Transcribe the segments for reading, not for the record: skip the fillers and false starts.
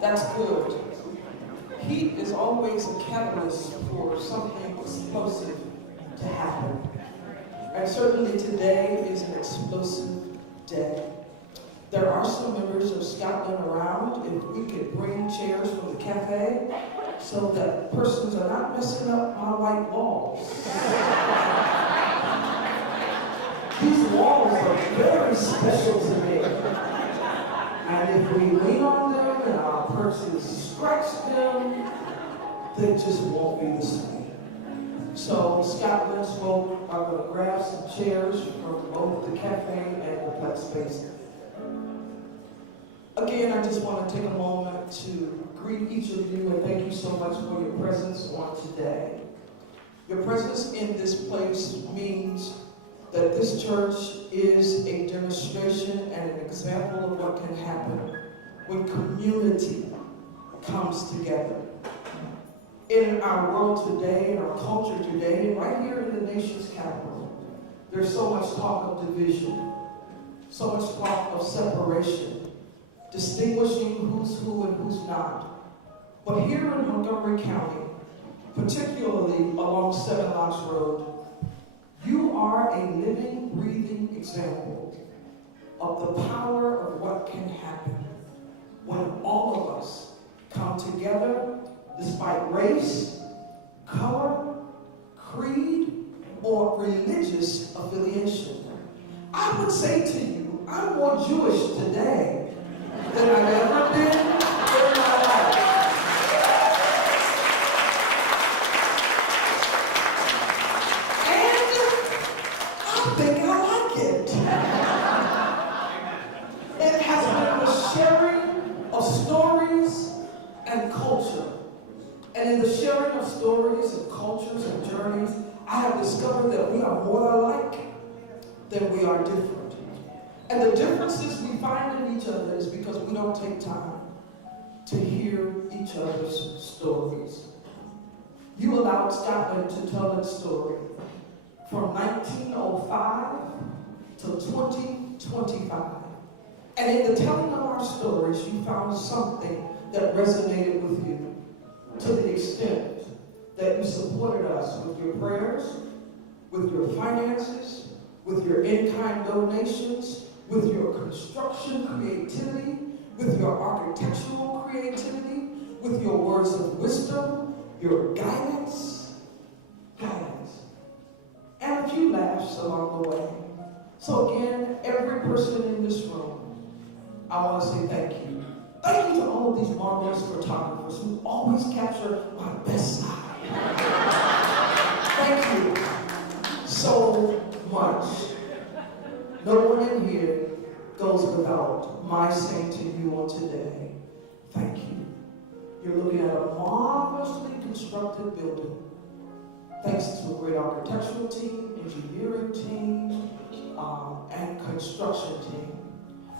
That's good. Heat is always a catalyst for something explosive to happen. And certainly today is an explosive day. There are some members of Scotland around. If we could bring chairs from the cafe so that persons are not messing up my white walls. These walls are very special to me. And if we lean on them and our purses scratch them, they just won't be the same. So Scotland's folk are going to grab some chairs from both the cafe and the flat space. Again, I just want to take a moment to greet each of you and thank you so much for your presence on today. Your presence in this place means that this church is a demonstration and an example of what can happen when community comes together. In our world today, in our culture today, right here in the nation's capital, there's so much talk of division, so much talk of separation, distinguishing who's who and who's not. But here in Montgomery County, particularly along 7 Locks Road, you are a living, breathing example of the power of what can happen when all of us come together despite race, color, creed, or religious affiliation. I would say to you, I'm more Jewish today than I've ever been in my life. It has been the sharing of stories and culture. And in the sharing of stories and cultures and journeys, I have discovered that we are more alike than we are different. And the differences we find in each other is because we don't take time to hear each other's stories. You allowed Scotland to tell its story from 1905 to 2025. And in the telling of our stories, you found something that resonated with you to the extent that you supported us with your prayers, with your finances, with your in-kind donations, with your construction creativity, with your architectural creativity, with your words of wisdom, your guidance, and a few laughs along the way. So again, every person in this room, I want to say thank you. Thank you to all of these marvelous photographers who always capture my best side. Thank you so much. No one in here goes without my saying to you on today, thank you. You're looking at a marvelously constructed building, thanks to a great architectural team, engineering team, and construction team.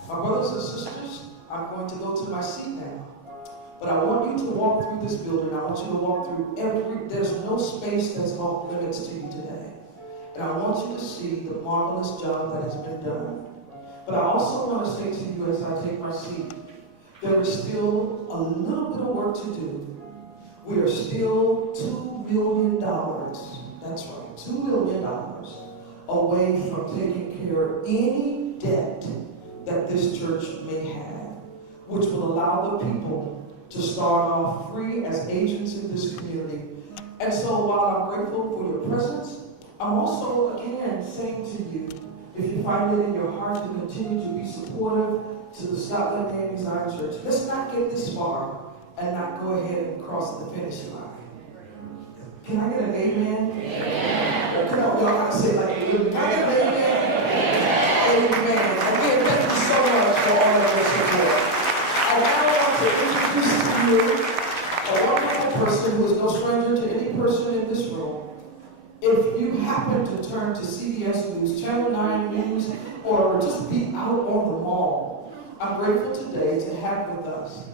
My brothers and sisters, I'm going to go to my seat now. But I want you to walk through this building. I want you to walk through there's no space that's off limits to you today. I want you to see the marvelous job that has been done. But I also want to say to you as I take my seat, there is still a little bit of work to do. We are still $2 million, that's right, $2 million away from taking care of any debt that this church may have, which will allow the people to start off free as agents in this community. And so while I'm grateful for your presence, I'm also, again, saying to you, if you find it in your heart to continue to be supportive to the Scotland AME Zion Church, let's not get this far and not go ahead and cross the finish line. Can I get an amen? Amen. Come on, y'all gotta say it like you live. Can I get an amen? Amen. Amen. Again, thank you so much for all of your support. I now want to introduce to you a wonderful person who is no stranger to any person in this room. If you happen to turn to CBS News, Channel 9 News, or just be out on the mall, I'm grateful today to have with us,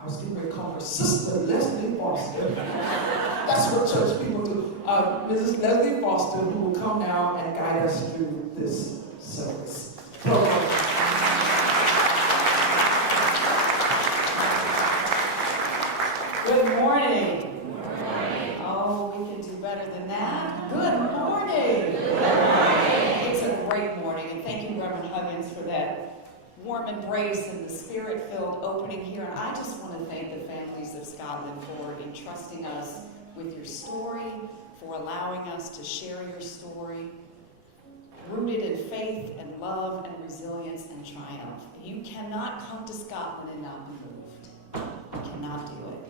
I was getting ready to call her Sister Leslie Foster. That's what church people do. Mrs. Leslie Foster, who will come now and guide us through this service. Good morning. Good morning. Oh, we can do better than that. Good morning. Good morning. It's a great morning, and thank you, Reverend Huggins, for that warm embrace and the spirit-filled opening here. And I just want to thank the families of Scotland for entrusting us with your story, for allowing us to share your story, rooted in faith and love and resilience and triumph. You cannot come to Scotland and not be moved. You cannot do it.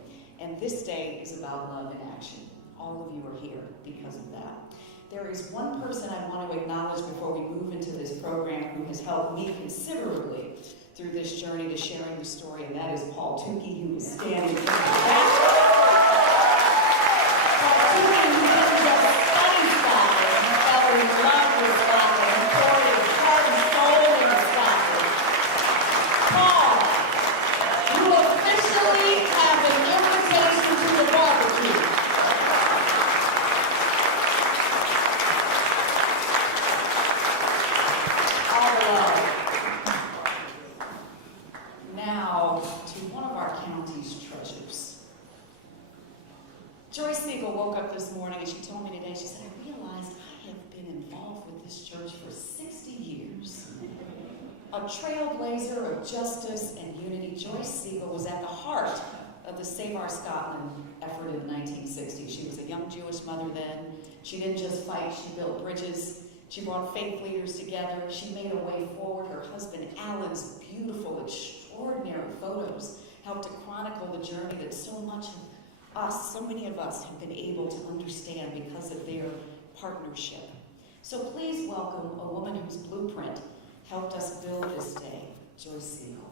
And this day is about love in action. All of you are here because of that. There is one person I want to acknowledge before we move into this program who has helped me considerably through this journey to sharing the story, and that is Paul Tukey, who is standing in the back. Paul Tukey, who didn't just study Scotland, he fell in love with Scotland, and poured his heart and soul into Scotland. Paul, you officially have an invitation to the barbecue. Now to one of our county's treasures. Joyce Siegel woke up this morning and she told me today, she said, I realized I have been involved with this church for 60 years. A trailblazer of justice and unity, Joyce Siegel was at the heart of the Save Our Scotland effort in the 1960s. She was a young Jewish mother then. She didn't just fight, she built bridges. She brought faith leaders together. She made a way forward. Her husband Alan's beautiful, extraordinary photos helped to chronicle the journey that so many of us have been able to understand because of their partnership. So please welcome a woman whose blueprint helped us build this day, Joyce Siegel.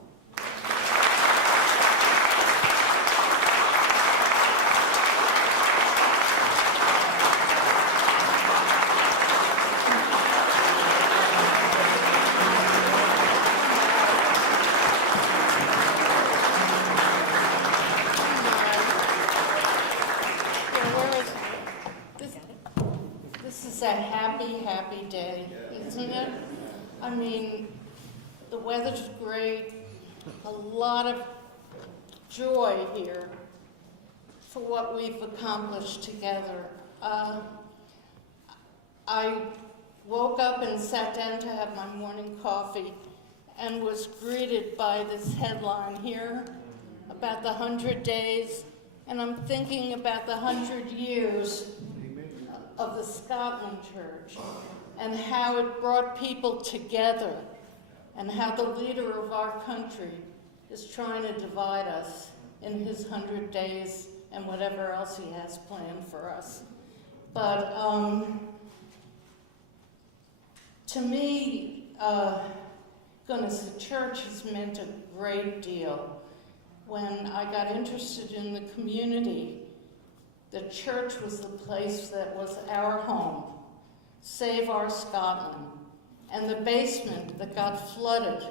A happy day, isn't it? I mean, the weather's great, a lot of joy here for what we've accomplished together. I woke up and sat down to have my morning coffee and was greeted by this headline here about the 100 days, and I'm thinking about the 100 years of the Scotland Church and how it brought people together and how the leader of our country is trying to divide us in his 100 days and whatever else he has planned for us. But to me, goodness, the church has meant a great deal. When I got interested in the community, the church was the place that was our home, Save Our Scotland. And the basement that got flooded,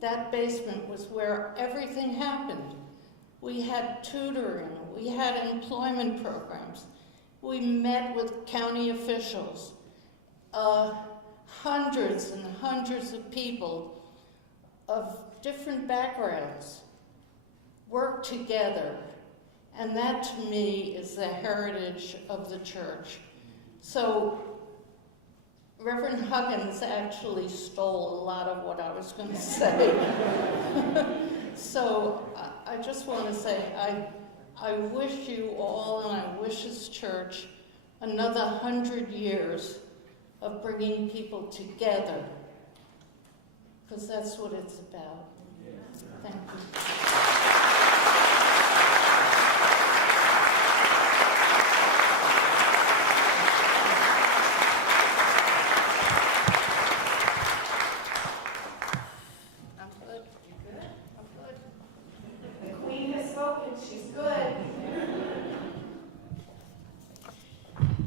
that basement was where everything happened. We had tutoring, we had employment programs, we met with county officials. hundreds and hundreds of people of different backgrounds work together. And that to me is the heritage of the church. So Reverend Huggins actually stole a lot of what I was going to say. So I just want to say I wish you all, and I wish this church, another 100 years of bringing people together, because that's what it's about. Thank you.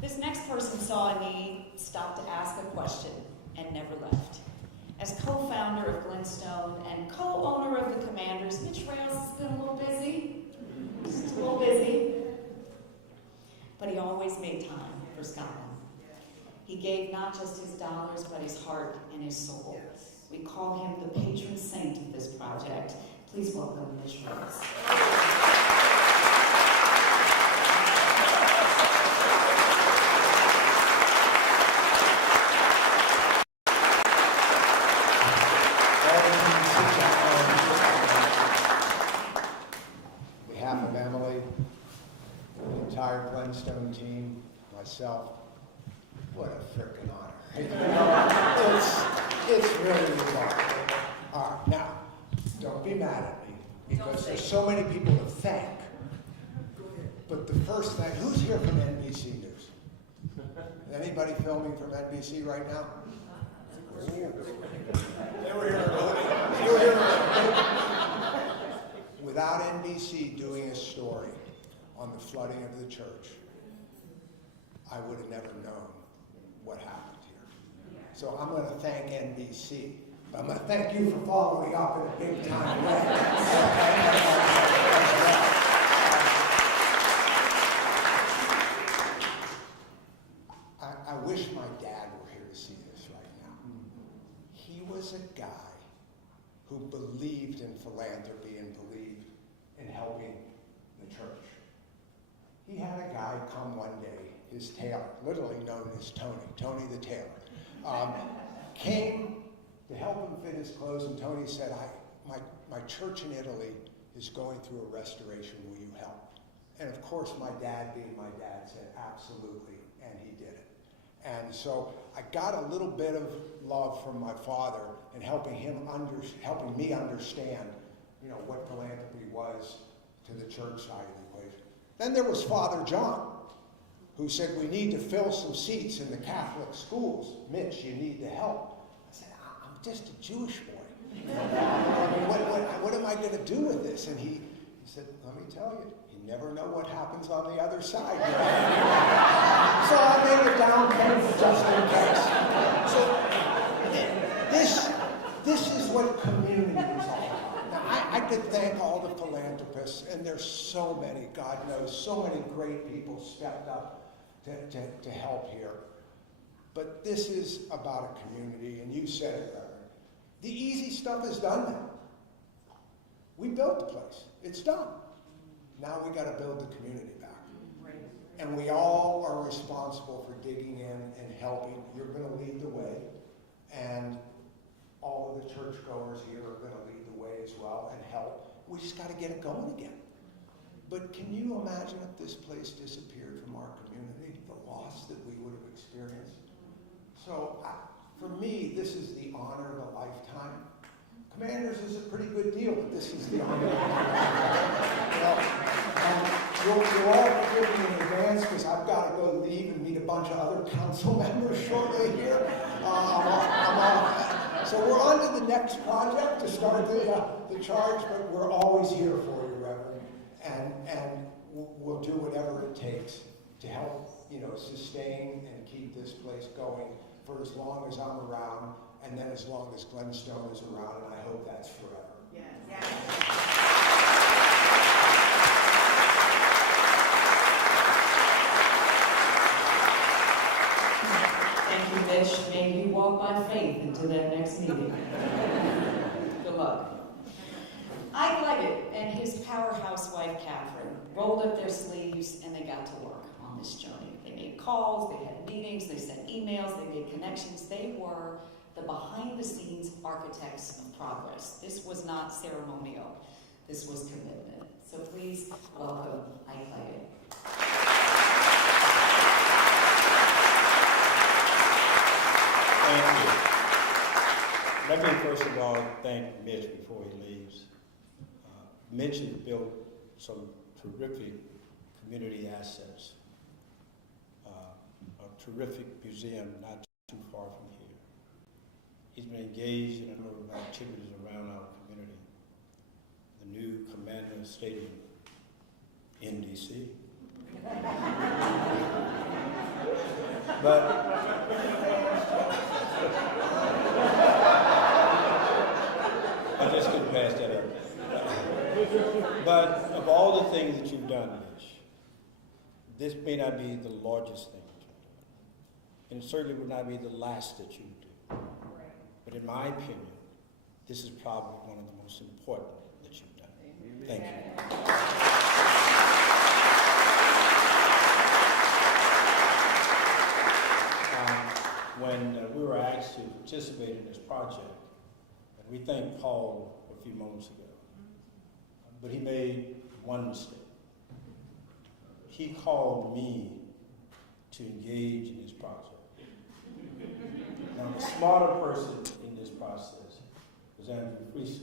This next person saw a need, stopped to ask a question, and never left. As co-founder of Glenstone and co-owner of the Commanders, Mitch Rales has been a little busy. Just a little busy. But he always made time for Scotland. He gave not just his dollars, but his heart and his soul. We call him the patron saint of this project. Please welcome Mitch Rales. Glenstone team, myself, what a frickin' honor. It's really remarkable. All right, now, don't be mad at me, because there's so many people to thank. But the first thing, who's here from NBC News? Anybody filming from NBC right now? They were here early. You were here early. Without NBC doing a story on the flooding of the church, I would have never known what happened here. So I'm going to thank NBC. But I'm going to thank you for following up in a big time way. I wish my dad were here to see this right now. He was a guy who believed in philanthropy and believed in helping the church. He had a guy come one day, his tailor, literally known as Tony the tailor, came to help him fit his clothes, and Tony said, my church in Italy is going through a restoration, will you help? And of course, my dad, being my dad, said, absolutely, and he did it. And so I got a little bit of love from my father in helping me understand, what philanthropy was to the church side of the equation. Then there was Father John, who said, we need to fill some seats in the Catholic schools. Mitch, you need to help. I said, I'm just a Jewish boy. What am I going to do with this? And he said, let me tell you, you never know what happens on the other side. So I made a down payment just in case. So this is what community is all about. Now, I could thank all the philanthropists, and there's so many, God knows, so many great people stepped up to help here. But this is about a community, and you said it, Reverend. The easy stuff is done now. We built the place. It's done. Now we got to build the community back. And we all are responsible for digging in and helping. You're going to lead the way, and all of the churchgoers here are going to lead the way as well and help. We just got to get it going again. But can you imagine if this place disappeared from our community, the loss that we would have experienced? So for me, this is the honor of a lifetime. Commanders is a pretty good deal, but this is the honor of a lifetime. You'll all forgive me in advance because I've got to go leave and meet a bunch of other council members shortly here. So we're on to the next project to start the charge, but we're always here for you, Reverend, and we'll do whatever it takes to help, sustain and keep this place going for as long as I'm around, and then as long as Glenstone is around, and I hope that's forever. Yes. Thank you, Rich, may you walk by faith into that next meeting. Good luck. Ike Leggett and his powerhouse wife, Catherine, rolled up their sleeves and they got to work on this journey. They made calls, they had meetings, they sent emails, they made connections. They were the behind-the-scenes architects of progress. This was not ceremonial. This was commitment. So please welcome Ike Leggett. Thank you. Let me first of all thank Mitch before he leaves. Mitch has built some terrific community assets. A terrific museum not too far from here. He's been engaged in a number of activities around our community. The new Commander Stadium in DC. But I just couldn't pass that up. But of all the things that you've done, Mitch, this may not be the largest thing that you've done. And it certainly would not be the last that you do. But in my opinion, this is probably one of the most important that you've done. Thank you. When we were asked to participate in this project, and we thanked Paul a few moments ago, but he made one mistake. He called me to engage in this project. Now, the smarter person in this process was Andrew Priest.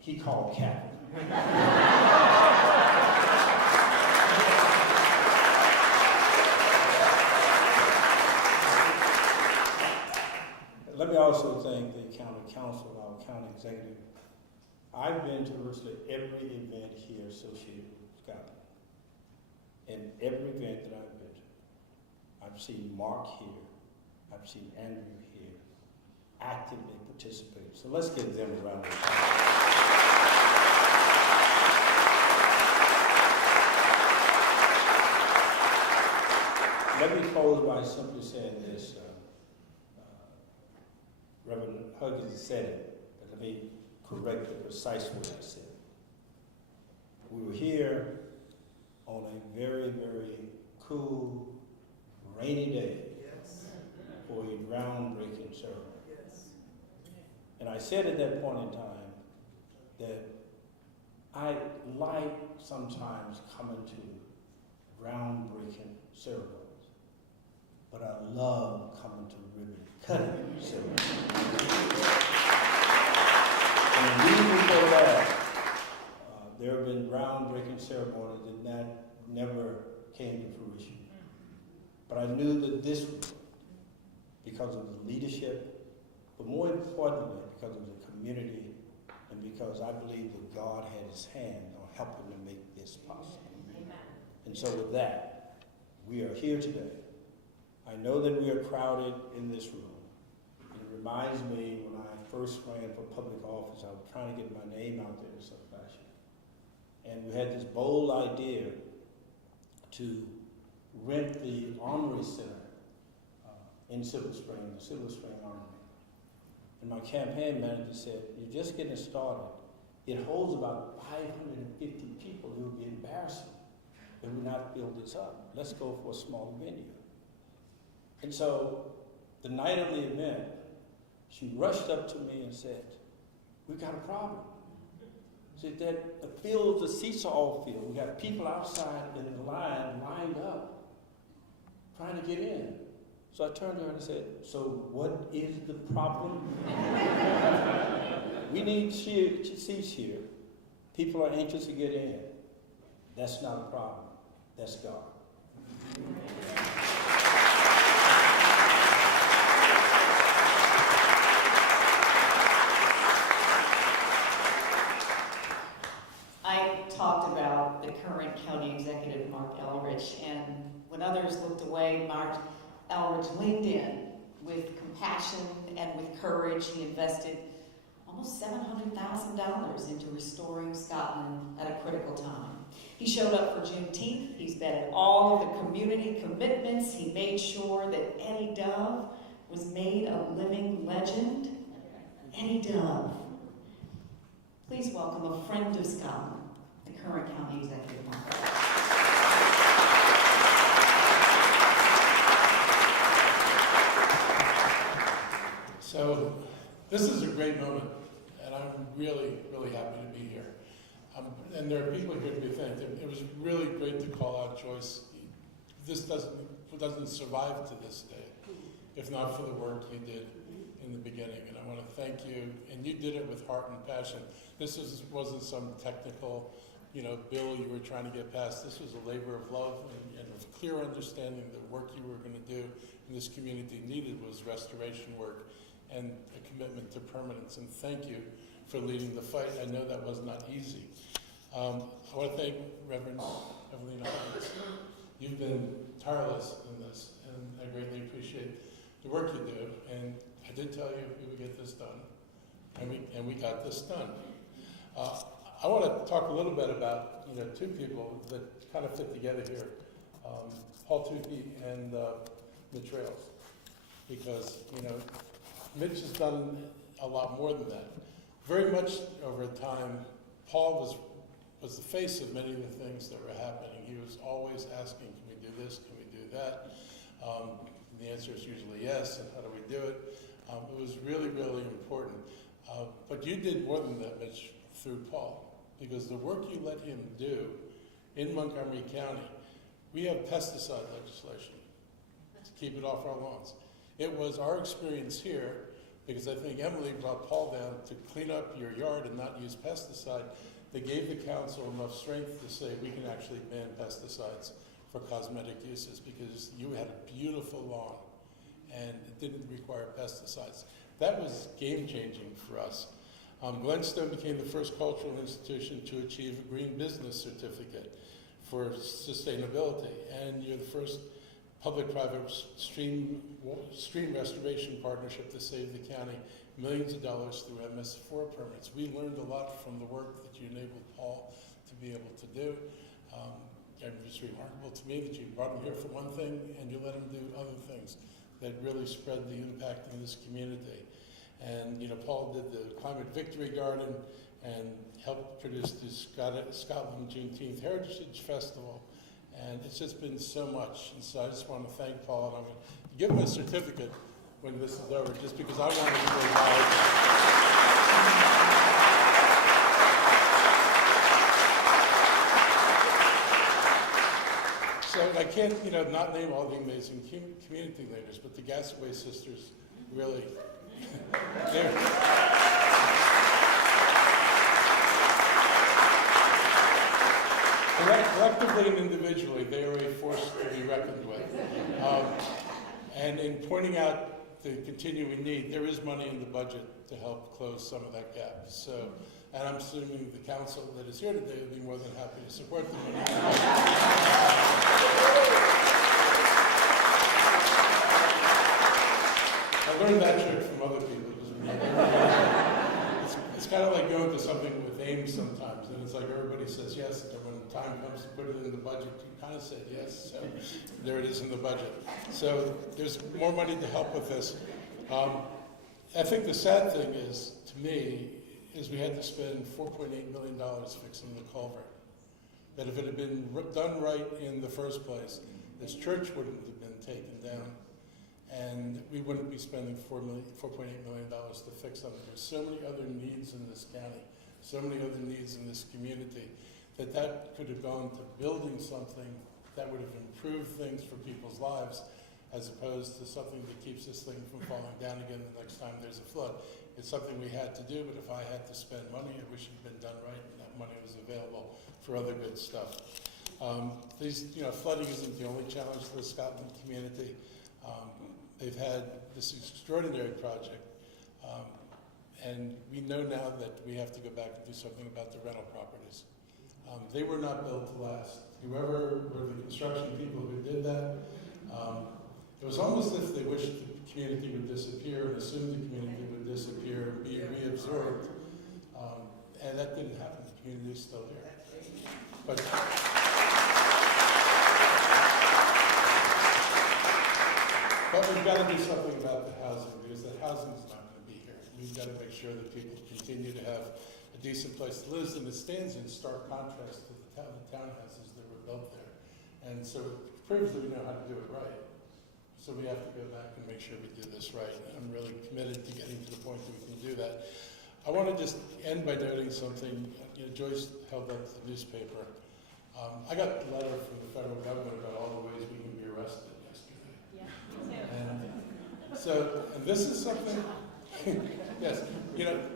He called Catherine. Let me also thank the county council, our county executive. I've been to virtually every event here associated with Scotland. And every event that I've been to, I've seen Mark here, I've seen Andrew here, actively participate. So let's give them a round of applause. Let me close by simply saying this. Reverend Huggins said it, but let me correct the precise word I said. We were here on a very, very cool, rainy day for a groundbreaking ceremony. And I said at that point in time that I like sometimes coming to groundbreaking ceremonies, but I love coming to ribbon cutting ceremonies. And the reason for that, there have been groundbreaking ceremonies that never came to fruition. But I knew that this would, because of the leadership, but more importantly, because of the community, and because I believe that God had his hand on helping to make this possible. Amen. And so with that, we are here today. I know that we are crowded in this room. And it reminds me when I first ran for public office, I was trying to get my name out there in some fashion. And we had this bold idea to rent the Armory Center in Silver Spring, the Silver Spring Armory. And my campaign manager said, "You're just getting started. It holds about 550 people. It would be embarrassing if we not build this up. Let's go for a small venue." And so the night of the event, she rushed up to me and said, "We got a problem." She said that the field, the seesaw field, we got people outside in the line lined up trying to get in. So I turned to her and said, "So what is the problem?" We need seats here. People are anxious to get in. That's not a problem. That's God. I talked about the current county executive, Mark Elrich, and when others looked away, Mark Elrich leaned in with compassion and with courage. He invested almost $700,000 into restoring Scotland at a critical time. He showed up for Juneteenth. He's vetted all of the community commitments. He made sure that Annie Dove was made a living legend, Eddie Dove. Please welcome a friend of Scotland, the current county executive officer. So this is a great moment, and I'm really, really happy to be here. And there are people here to be thanked. It was really great to call out Joyce. This doesn't survive to this day, if not for the work you did in the beginning. And I want to thank you. And you did it with heart and passion. This wasn't some technical, bill you were trying to get passed. This was a labor of love and a clear understanding that work you were going to do in this community needed was restoration work and a commitment to permanence. And thank you for leading the fight. I know that was not easy. I want to thank Reverend Evelina Hines. You've been tireless in this, and I greatly appreciate the work you do. And I did tell you we would get this done, and we got this done. I want to talk a little bit about two people that kind of fit together here, Paul Tukey and Mitch Rails, because Mitch has done a lot more than that. Very much over time, Paul was the face of many of the things that were happening. He was always asking, can we do this, can we do that? The answer is usually yes, and how do we do it? It was really, really important. But you did more than that, Mitch, through Paul, because the work you let him do in Montgomery County, we have pesticide legislation to keep it off our lawns. It was our experience here, because I think Emily brought Paul down to clean up your yard and not use pesticide. They gave the council enough strength to say we can actually ban pesticides for cosmetic uses because you had a beautiful lawn and it didn't require pesticides. That was game-changing for us. Glenstone became the first cultural institution to achieve a green business certificate for sustainability, and you're the first public-private stream restoration partnership to save the county millions of dollars through MS4 permits. We learned a lot from the work that you enabled Paul to be able to do. It was remarkable to me that you brought him here for one thing and you let him do other things that really spread the impact in this community. And Paul did the Climate Victory Garden and helped produce the Scotland Juneteenth Heritage Festival. And it's just been so much. And so I just want to thank Paul, and I'm going to give him a certificate when this is over, just because I wanted to be involved. So I can't, not name all the amazing community leaders, but the Gasaway sisters really, collectively and individually, they are a force to be reckoned with. And in pointing out the continuing need, there is money in the budget to help close some of that gap. So, and I'm assuming the council that is here today will be more than happy to support the money. I learned that trick from other people. It's kind of like going to something with AME sometimes, and it's like everybody says yes, and when the time comes to put it in the budget, you kind of said yes, so there it is in the budget. So there's more money to help with this. I think the sad thing is, to me, is we had to spend $4.8 million fixing the culvert. That if it had been done right in the first place, this church wouldn't have been taken down, and we wouldn't be spending $4.8 million to fix something. There's so many other needs in this county, so many other needs in this community, that could have gone to building something that would have improved things for people's lives, as opposed to something that keeps this thing from falling down again the next time there's a flood. It's something we had to do, but if I had to spend money, I wish it had been done right, and that money was available for other good stuff. Flooding isn't the only challenge for the Scotland community. They've had this extraordinary project, and we know now that we have to go back and do something about the rental properties. They were not built to last. Whoever were the construction people who did that, it was almost as if they wished the community would disappear and assumed the community would disappear and be reabsorbed. And that didn't happen. The community is still here. But we've got to do something about the housing is not going to be here. We've got to make sure that people continue to have a decent place to live, and it stands in stark contrast to the townhouses that were built there. And so it proves that we know how to do it right. So we have to go back and make sure we do this right. I'm really committed to getting to the point that we can do that. I want to just end by noting something. Joyce held up the newspaper. I got a letter from the federal government about all the ways we can be arrested yesterday. Yeah, me too. And this is something, yes,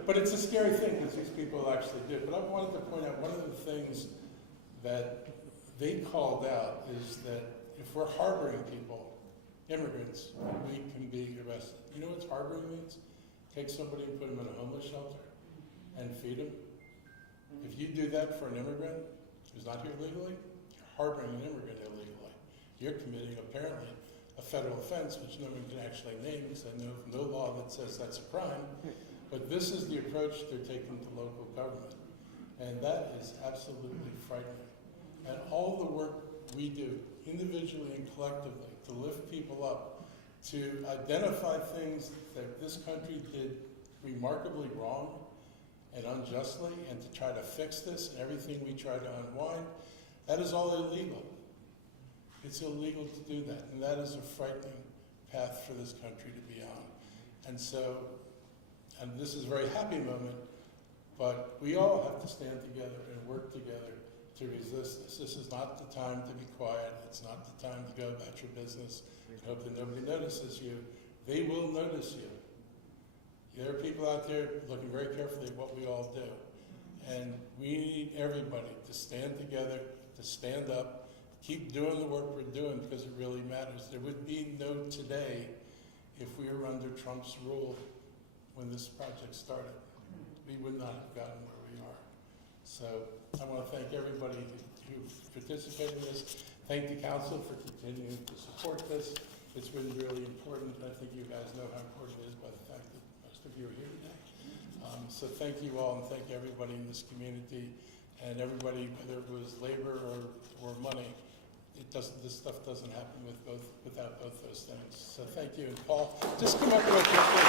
but it's a scary thing because these people actually do. But I wanted to point out one of the things that they called out is that if we're harboring people, immigrants, we can be arrested. You know what harboring means? Take somebody and put them in a homeless shelter and feed them. If you do that for an immigrant who's not here legally, you're harboring an immigrant illegally. You're committing, apparently, a federal offense, which no one can actually name, because I know of no law that says that's a crime. But this is the approach they're taking to local government. And that is absolutely frightening. And all the work we do, individually and collectively, to lift people up, to identify things that this country did remarkably wrong and unjustly, and to try to fix this, and everything we try to unwind, that is all illegal. It's illegal to do that, and that is a frightening path for this country to be on. And so, and this is a very happy moment, but we all have to stand together and work together to resist this. This is not the time to be quiet. It's not the time to go about your business and hope that nobody notices you. They will notice you. There are people out there looking very carefully at what we all do. And we need everybody to stand together, to stand up, keep doing the work we're doing because it really matters. There would be no today if we were under Trump's rule when this project started. We would not have gotten where we are. So I want to thank everybody who participated in this. Thank the council for continuing to support this. It's been really important. I think you guys know how important it is by the fact that most of you are here today. So thank you all, and thank everybody in this community and everybody, whether it was labor or money. This stuff doesn't happen without both those things. So thank you. And Paul, just come up real quickly.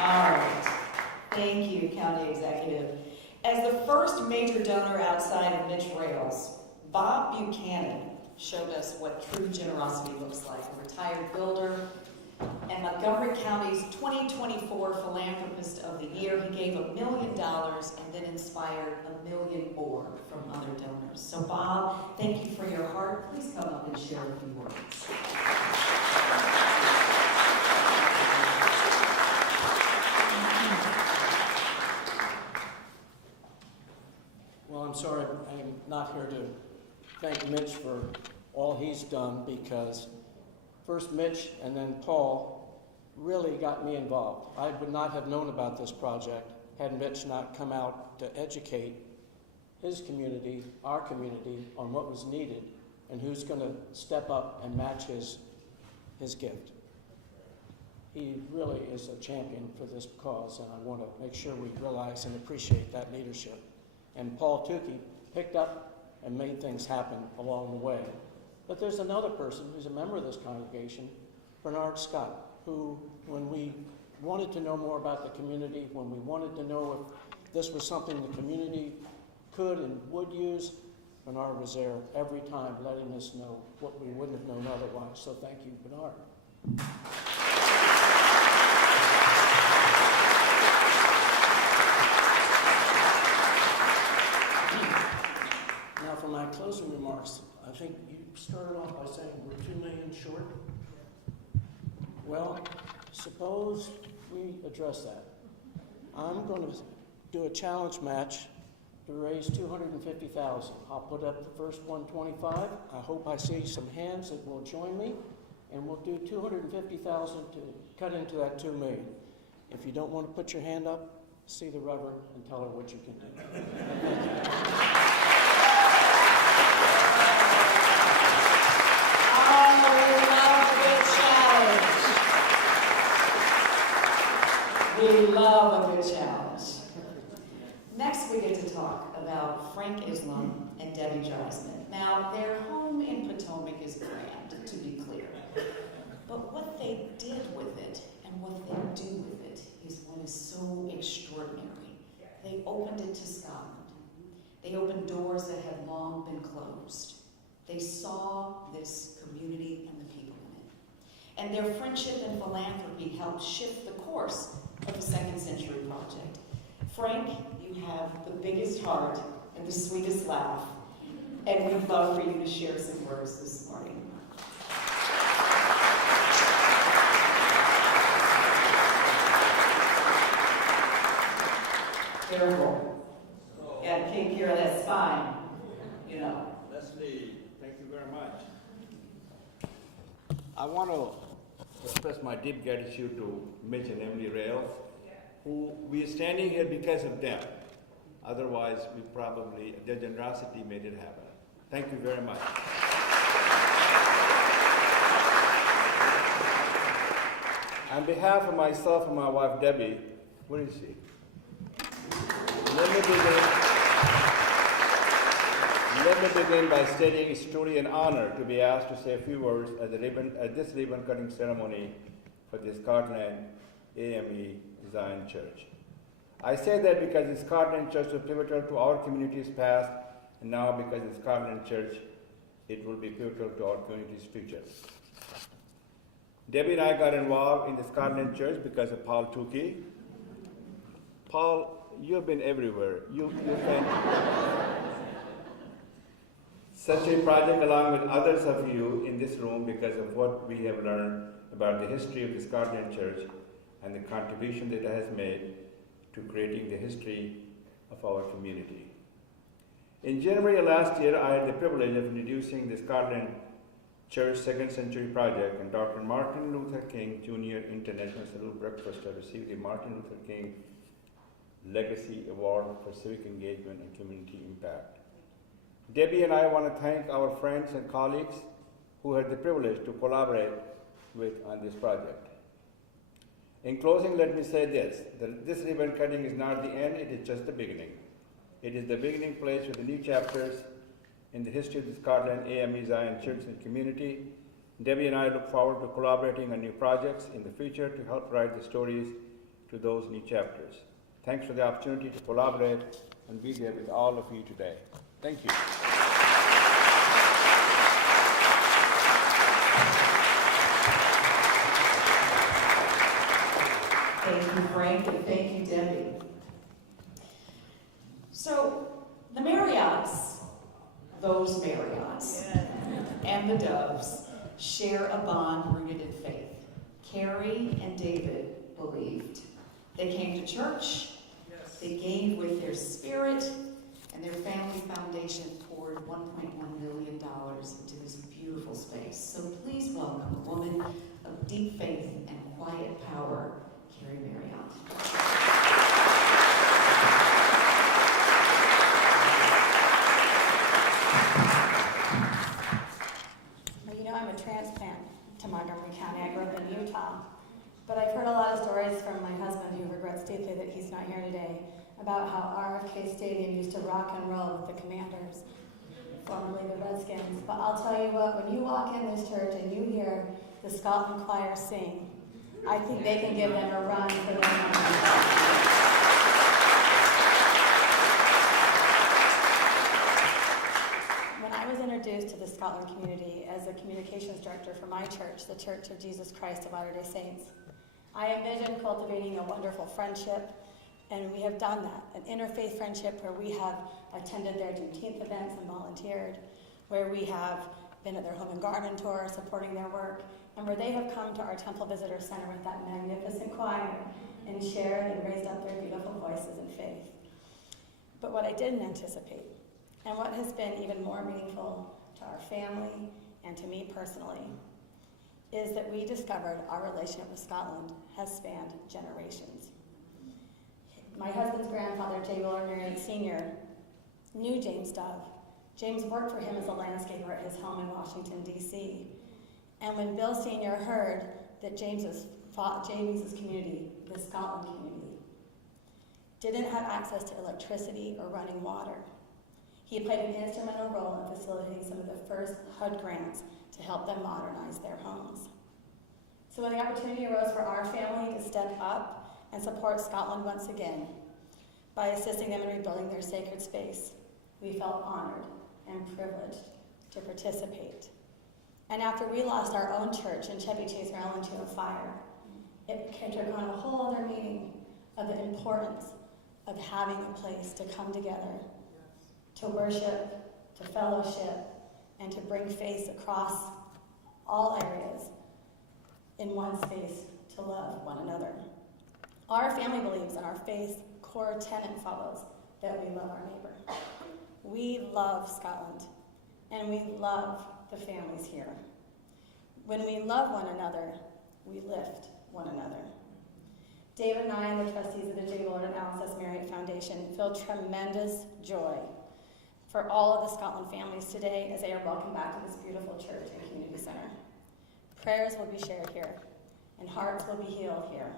All right. Thank you, County Executive. As the first major donor outside of Mitch Rails, Bob Buchanan showed us what true generosity looks like. A retired builder and Montgomery County's 2024 Philanthropist of the Year. He gave $1 million and then inspired 1 million more from other donors. So Bob, thank you for your heart. Please come up and share a few words. Well, I'm sorry I'm not here to thank Mitch for all he's done, because first Mitch and then Paul really got me involved. I would not have known about this project had Mitch not come out to educate his community, our community, on what was needed and who's going to step up and match his gift. He really is a champion for this cause, and I want to make sure we realize and appreciate that leadership. And Paul Tukey picked up and made things happen along the way. But there's another person who's a member of this congregation, Bernard Scott, who, when we wanted to know more about the community, when we wanted to know if this was something the community could and would use, Bernard was there every time letting us know what we wouldn't have known otherwise. So thank you, Bernard. Now for my closing remarks, I think you started off by saying we're $2 million short. Well, suppose we address that. I'm going to do a challenge match to raise $250,000. I'll put up the first 125. I hope I see some hands that will join me, and we'll do $250,000 to cut into that $2 million. If you don't want to put your hand up, see the Reverend and tell her what you can do. We love a good challenge. Next, we get to talk about Frank Islam and and Debbie Dreisman. Now, their home in Potomac is grand, to be clear. But what they did with it and what they do with it is what is so extraordinary. They opened it to Scotland. They opened doors that had long been closed. They saw this community and the people in it. And their friendship and philanthropy helped shift the course of the Second Century Project. Frank, you have the biggest heart and the sweetest laugh, and we'd love for you to share some words this morning. Careful. Yeah, take care of that spine, you know. Leslie, thank you very much. I want to express my deep gratitude to Mitch and Emily Rails, who we are standing here because of them. Otherwise, their generosity made it happen. Thank you very much. On behalf of myself and my wife, Debbie, where is she? Let me begin by stating it's truly an honor to be asked to say a few words at this ribbon-cutting ceremony for the Scotland AME Zion Church. I say that because the Scotland Church was pivotal to our community's past, and now because the Scotland Church, it will be pivotal to our community's future. Debbie and I got involved in the Scotland Church because of Paul Tukey. Paul, you've been everywhere. You've been such a project along with others of you in this room because of what we have learned about the history of the Scotland Church and the contribution that it has made to creating the history of our community. In January of last year, I had the privilege of introducing the Scotland Church Second Century Project, and Dr. Martin Luther King Jr. International Salute Breakfast received the Martin Luther King Legacy Award for Civic Engagement and Community Impact. Debbie and I want to thank our friends and colleagues who had the privilege to collaborate with on this project. In closing, let me say this, that this ribbon cutting is not the end, it is just the beginning. It is the beginning place with the new chapters in the history of the Scotland AME Zion Church and community. Debbie and I look forward to collaborating on new projects in the future to help write the stories to those new chapters. Thanks for the opportunity to collaborate and be there with all of you today. Thank you. Thank you, Frank, and thank you, Debbie. So, the Marriotts, those Marriotts, and the Doves share a bond rooted in faith. Carrie and David believed. They came to church, they gave with their spirit, and their family foundation poured $1.1 million into this beautiful space. So please welcome a woman of deep faith and quiet power, Carrie Marriott. Well, you know, I'm a transplant to Montgomery County. I grew up in Utah. But I've heard a lot of stories from my husband, who regrets deeply that he's not here today, about how RFK Stadium used to rock and roll with the Commanders, formerly the Redskins. But I'll tell you what, when you walk in this church and you hear the Scotland Choir sing, I think they can give them a run for their money. When I was introduced to the Scotland community as a communications director for my church, the Church of Jesus Christ of Latter-day Saints, I envisioned cultivating a wonderful friendship, and we have done that, an interfaith friendship where we have attended their Juneteenth events and volunteered, where we have been at their home and garden tour supporting their work, and where they have come to our Temple Visitor Center with that magnificent choir and shared and raised up their beautiful voices in faith. But what I didn't anticipate, and what has been even more meaningful to our family and to me personally, is that we discovered our relationship with Scotland has spanned generations. My husband's grandfather, J. Willard Marriott Sr., knew James Dove. James worked for him as a landscaper at his home in Washington, D.C. And when Bill Sr. heard that James's community, the Scotland community, didn't have access to electricity or running water, He played an instrumental role in facilitating some of the first HUD grants to help them modernize their homes. So when the opportunity arose for our family to step up and support Scotland once again by assisting them in rebuilding their sacred space, we felt honored and privileged to participate. And after we lost our own church in Chevy Chase, Maryland to a fire, it took on a whole other meaning of the importance of having a place to come together, to worship, to fellowship, and to bring faith across all areas in one space to love one another. Our family believes, and our faith core tenet follows, that we love our neighbor. We love Scotland, and we love the families here. When we love one another, we lift one another. David and I and the trustees of the J. Lord and Alice S. Marriott Foundation feel tremendous joy for all of the Scotland families today as they are welcomed back to this beautiful church and community center. Prayers will be shared here, and hearts will be healed here.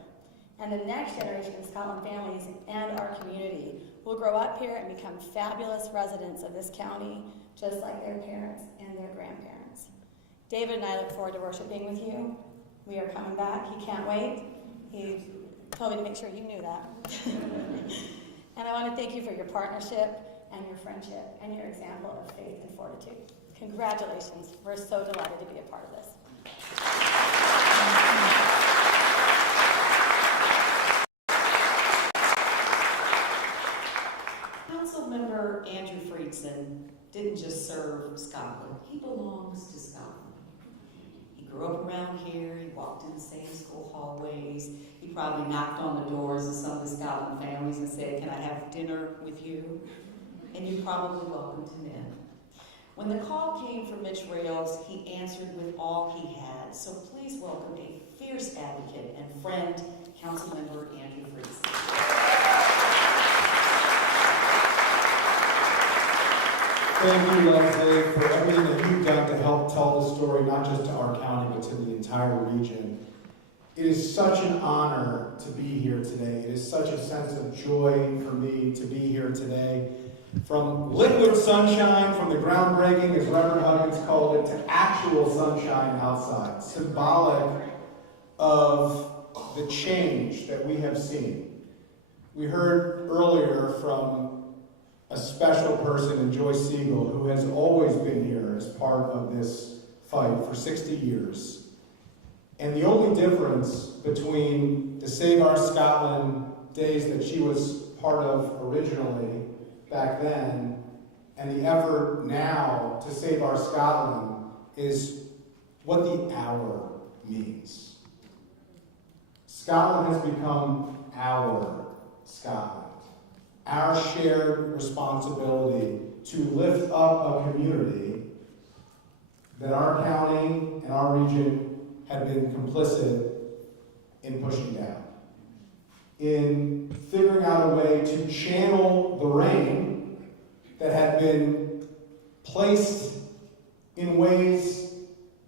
And the next generation of Scotland families and our community will grow up here and become fabulous residents of this county, just like their parents and their grandparents. David and I look forward to worshiping with you. We are coming back. He can't wait. He told me to make sure you knew that. And I want to thank you for your partnership and your friendship and your example of faith and fortitude. Congratulations. We're so delighted to be a part of this. Councilmember Andrew Friedson didn't just serve Scotland, he belongs to Scotland. He grew up around here, he walked in the same school hallways, he probably knocked on the doors of some of the Scotland families and said, "Can I have dinner with you?" And you probably welcomed him in. When the call came for Mitch Rails, he answered with all he had. So please welcome a fierce advocate and friend, Councilmember Andrew Friedson. Thank you, Leslie, for everything that you've done to help tell the story, not just to our county, but to the entire region. It is such an honor to be here today. It is such a sense of joy for me to be here today. From liquid sunshine, from the groundbreaking, as Reverend Huggins called it, to actual sunshine outside, symbolic of the change that we have seen. We heard earlier from a special person in Joyce Siegel, who has always been here as part of this fight for 60 years. And the only difference between the Save Our Scotland days that she was part of originally back then and the effort now to save our Scotland is what the hour means. Scotland has become our Scotland. Our shared responsibility to lift up a community that our county and our region had been complicit in pushing down. In figuring out a way to channel the rain that had been placed in ways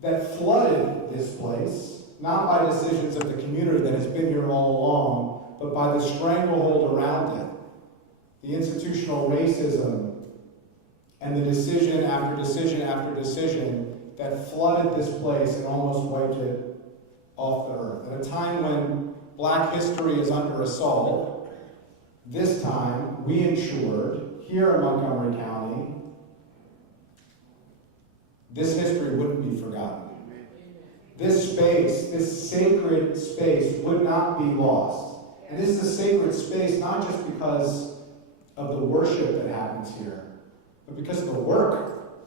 that flooded this place, not by decisions of the community that has been here all along, but by the stranglehold around it. The institutional racism and the decision after decision after decision that flooded this place and almost wiped it off the earth. At a time when Black history is under assault, this time we ensured here in Montgomery County this history wouldn't be forgotten. This space, this sacred space, would not be lost. And this is a sacred space not just because of the worship that happens here, but because of the work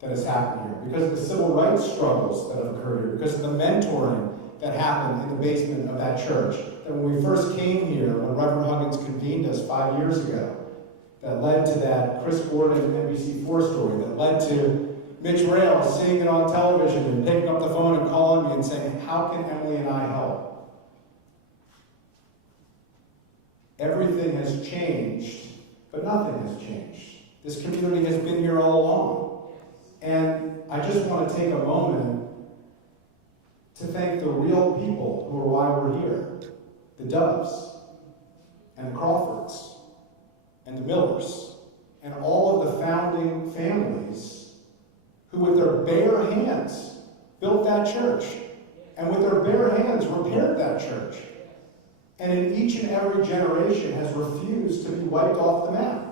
that has happened here, because of the civil rights struggles that have occurred here, because of the mentoring that happened in the basement of that church. That when we first came here, when Reverend Huggins convened us 5 years ago, that led to that Chris Gordon NBC4 story, that led to Mitch Rails seeing it on television and picking up the phone and calling me and saying, "How can Emily and I help?" Everything has changed, but nothing has changed. This community has been here all along. And I just want to take a moment to thank the real people who are why we're here. The Doves, and the Crawfords, and the Millers, and all of the founding families who with their bare hands built that church, and with their bare hands repaired that church, and in each and every generation has refused to be wiped off the map.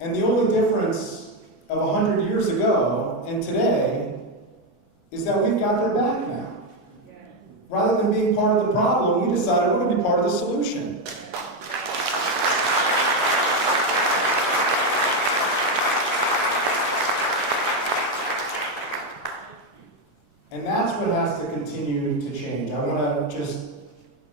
And the only difference of 100 years ago and today is that we've got their back now. Rather than being part of the problem, we decided we're going to be part of the solution. And that's what has to continue to change. I want to just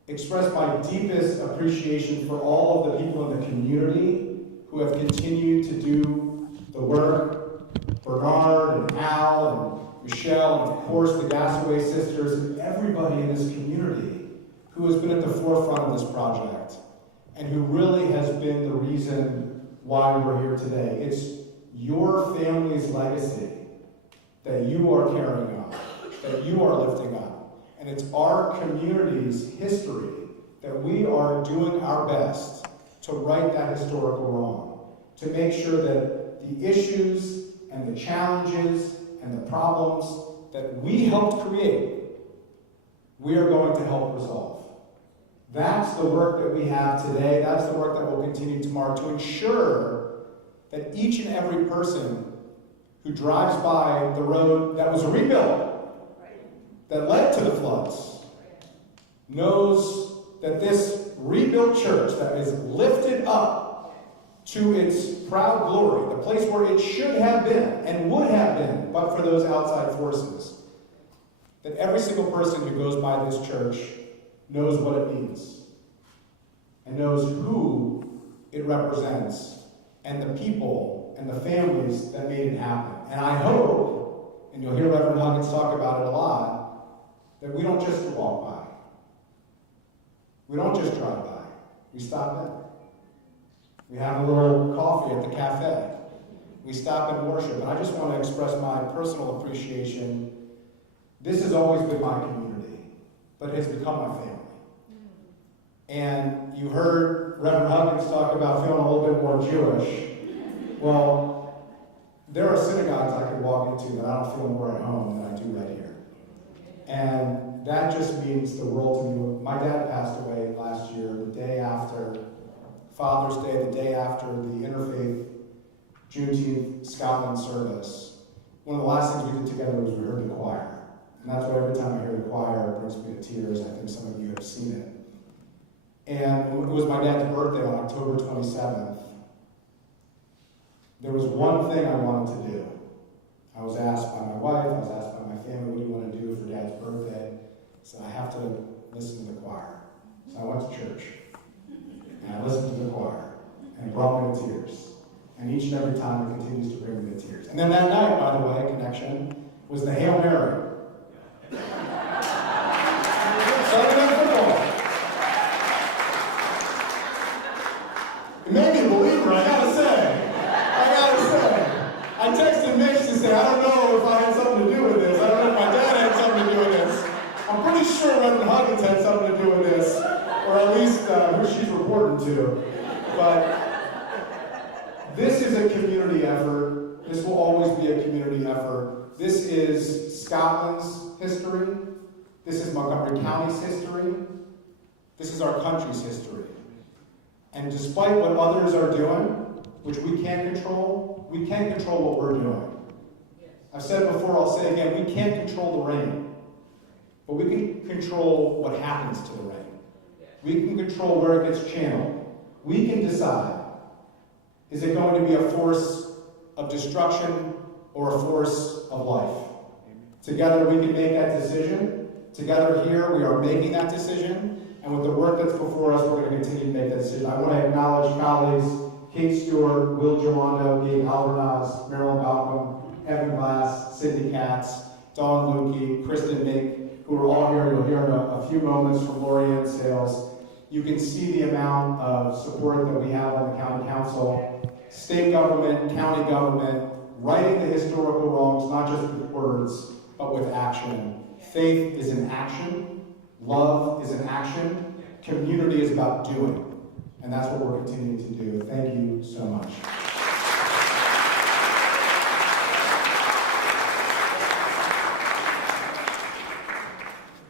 express my deepest appreciation for all of the people in the community who have continued to do the work. Bernard and Al and Michelle, and of course the Gasaway sisters, and everybody in this community who has been at the forefront of this project and who really has been the reason why we're here today. It's your family's legacy that you are carrying on, that you are lifting up. And it's our community's history that we are doing our best to right that historical wrong, to make sure that the issues and the challenges and the problems that we helped create, we are going to help resolve. That's the work that we have today. That's the work that will continue tomorrow to ensure that each and every person who drives by the road that was rebuilt, that led to the floods, knows that this rebuilt church that is lifted up to its proud glory, the place where it should have been and would have been, but for those outside forces, that every single person who goes by this church knows what it means and knows who it represents and the people and the families that made it happen. And I hope, and you'll hear Reverend Huggins talk about it a lot, that we don't just walk by. We don't just drive by. We stop in. We have a little coffee at the cafe. We stop and worship. And I just want to express my personal appreciation. This has always been my community, but it has become my family. And you heard Reverend Huggins talk about feeling a little bit more Jewish. Well, there are synagogues I could walk into that I don't feel more at home than I do right here. And that just means the world to me. My dad passed away last year, the day after Father's Day, the day after the Interfaith Juneteenth Scotland service. One of the last things we did together was we heard the choir. And that's why every time I hear the choir, it brings me to tears. I think some of you have seen it. And it was my dad's birthday on October 27th. There was one thing I wanted to do. I was asked by my wife, I was asked by my family, what do you want to do for Dad's birthday? I said, I have to listen to the choir. So I went to church. And I listened to the choir. And it brought me to tears. And each and every time it continues to bring me to tears. And then that night, by the way, connection, was the Hail Mary. Sunday Night Football. It made me a believer, I gotta say. I texted Mitch to say, I don't know if I had something to do with this. I don't know if my dad had something to do with this. I'm pretty sure Reverend Huggins had something to do with this, or at least who she's reporting to. But this is a community effort. This will always be a community effort. This is Scotland's history. This is Montgomery County's history. This is our country's history. And despite what others are doing, which we can't control, we can control what we're doing. I've said before, I'll say again, we can't control the rain, but we can control what happens to the rain. We can control where it gets channeled. We can decide, is it going to be a force of destruction or a force of life? Together we can make that decision. Together here we are making that decision. And with the work that's before us, we're going to continue to make that decision. I want to acknowledge colleagues Kate Stewart, Will Girondo, Gabe Alvarez, Marilyn Balcom, Evan Glass, Cindy Katz, Dawn Lukey, Kristen Nick, who are all here. You'll hear in a few moments from Lori Ann Sales. You can see the amount of support that we have on the county council, state government, county government, righting the historical wrongs, not just with words, but with action. Faith is an action. Love is an action. Community is about doing. And that's what we're continuing to do. Thank you so much.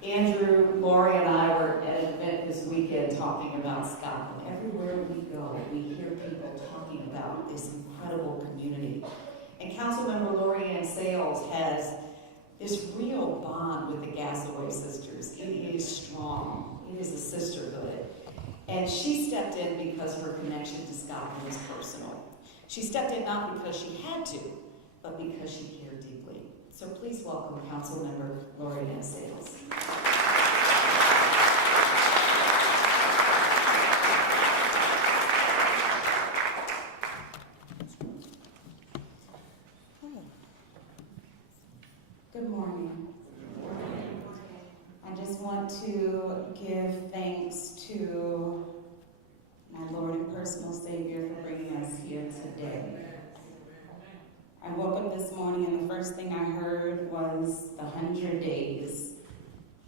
Andrew, Lori, and I were at an event this weekend talking about Scotland. Everywhere we go, we hear people talking about this incredible community. And Councilmember Lori Ann Sales has this real bond with the Gasaway sisters. It is strong. It is a sisterhood. And she stepped in because her connection to Scotland was personal. She stepped in not because she had to, but because she cared deeply. So please welcome Councilmember Lori Ann Sales. Good morning. I just want to give thanks to my Lord and personal Savior for bringing us here today. I woke up this morning and the first thing I heard was the 100 days.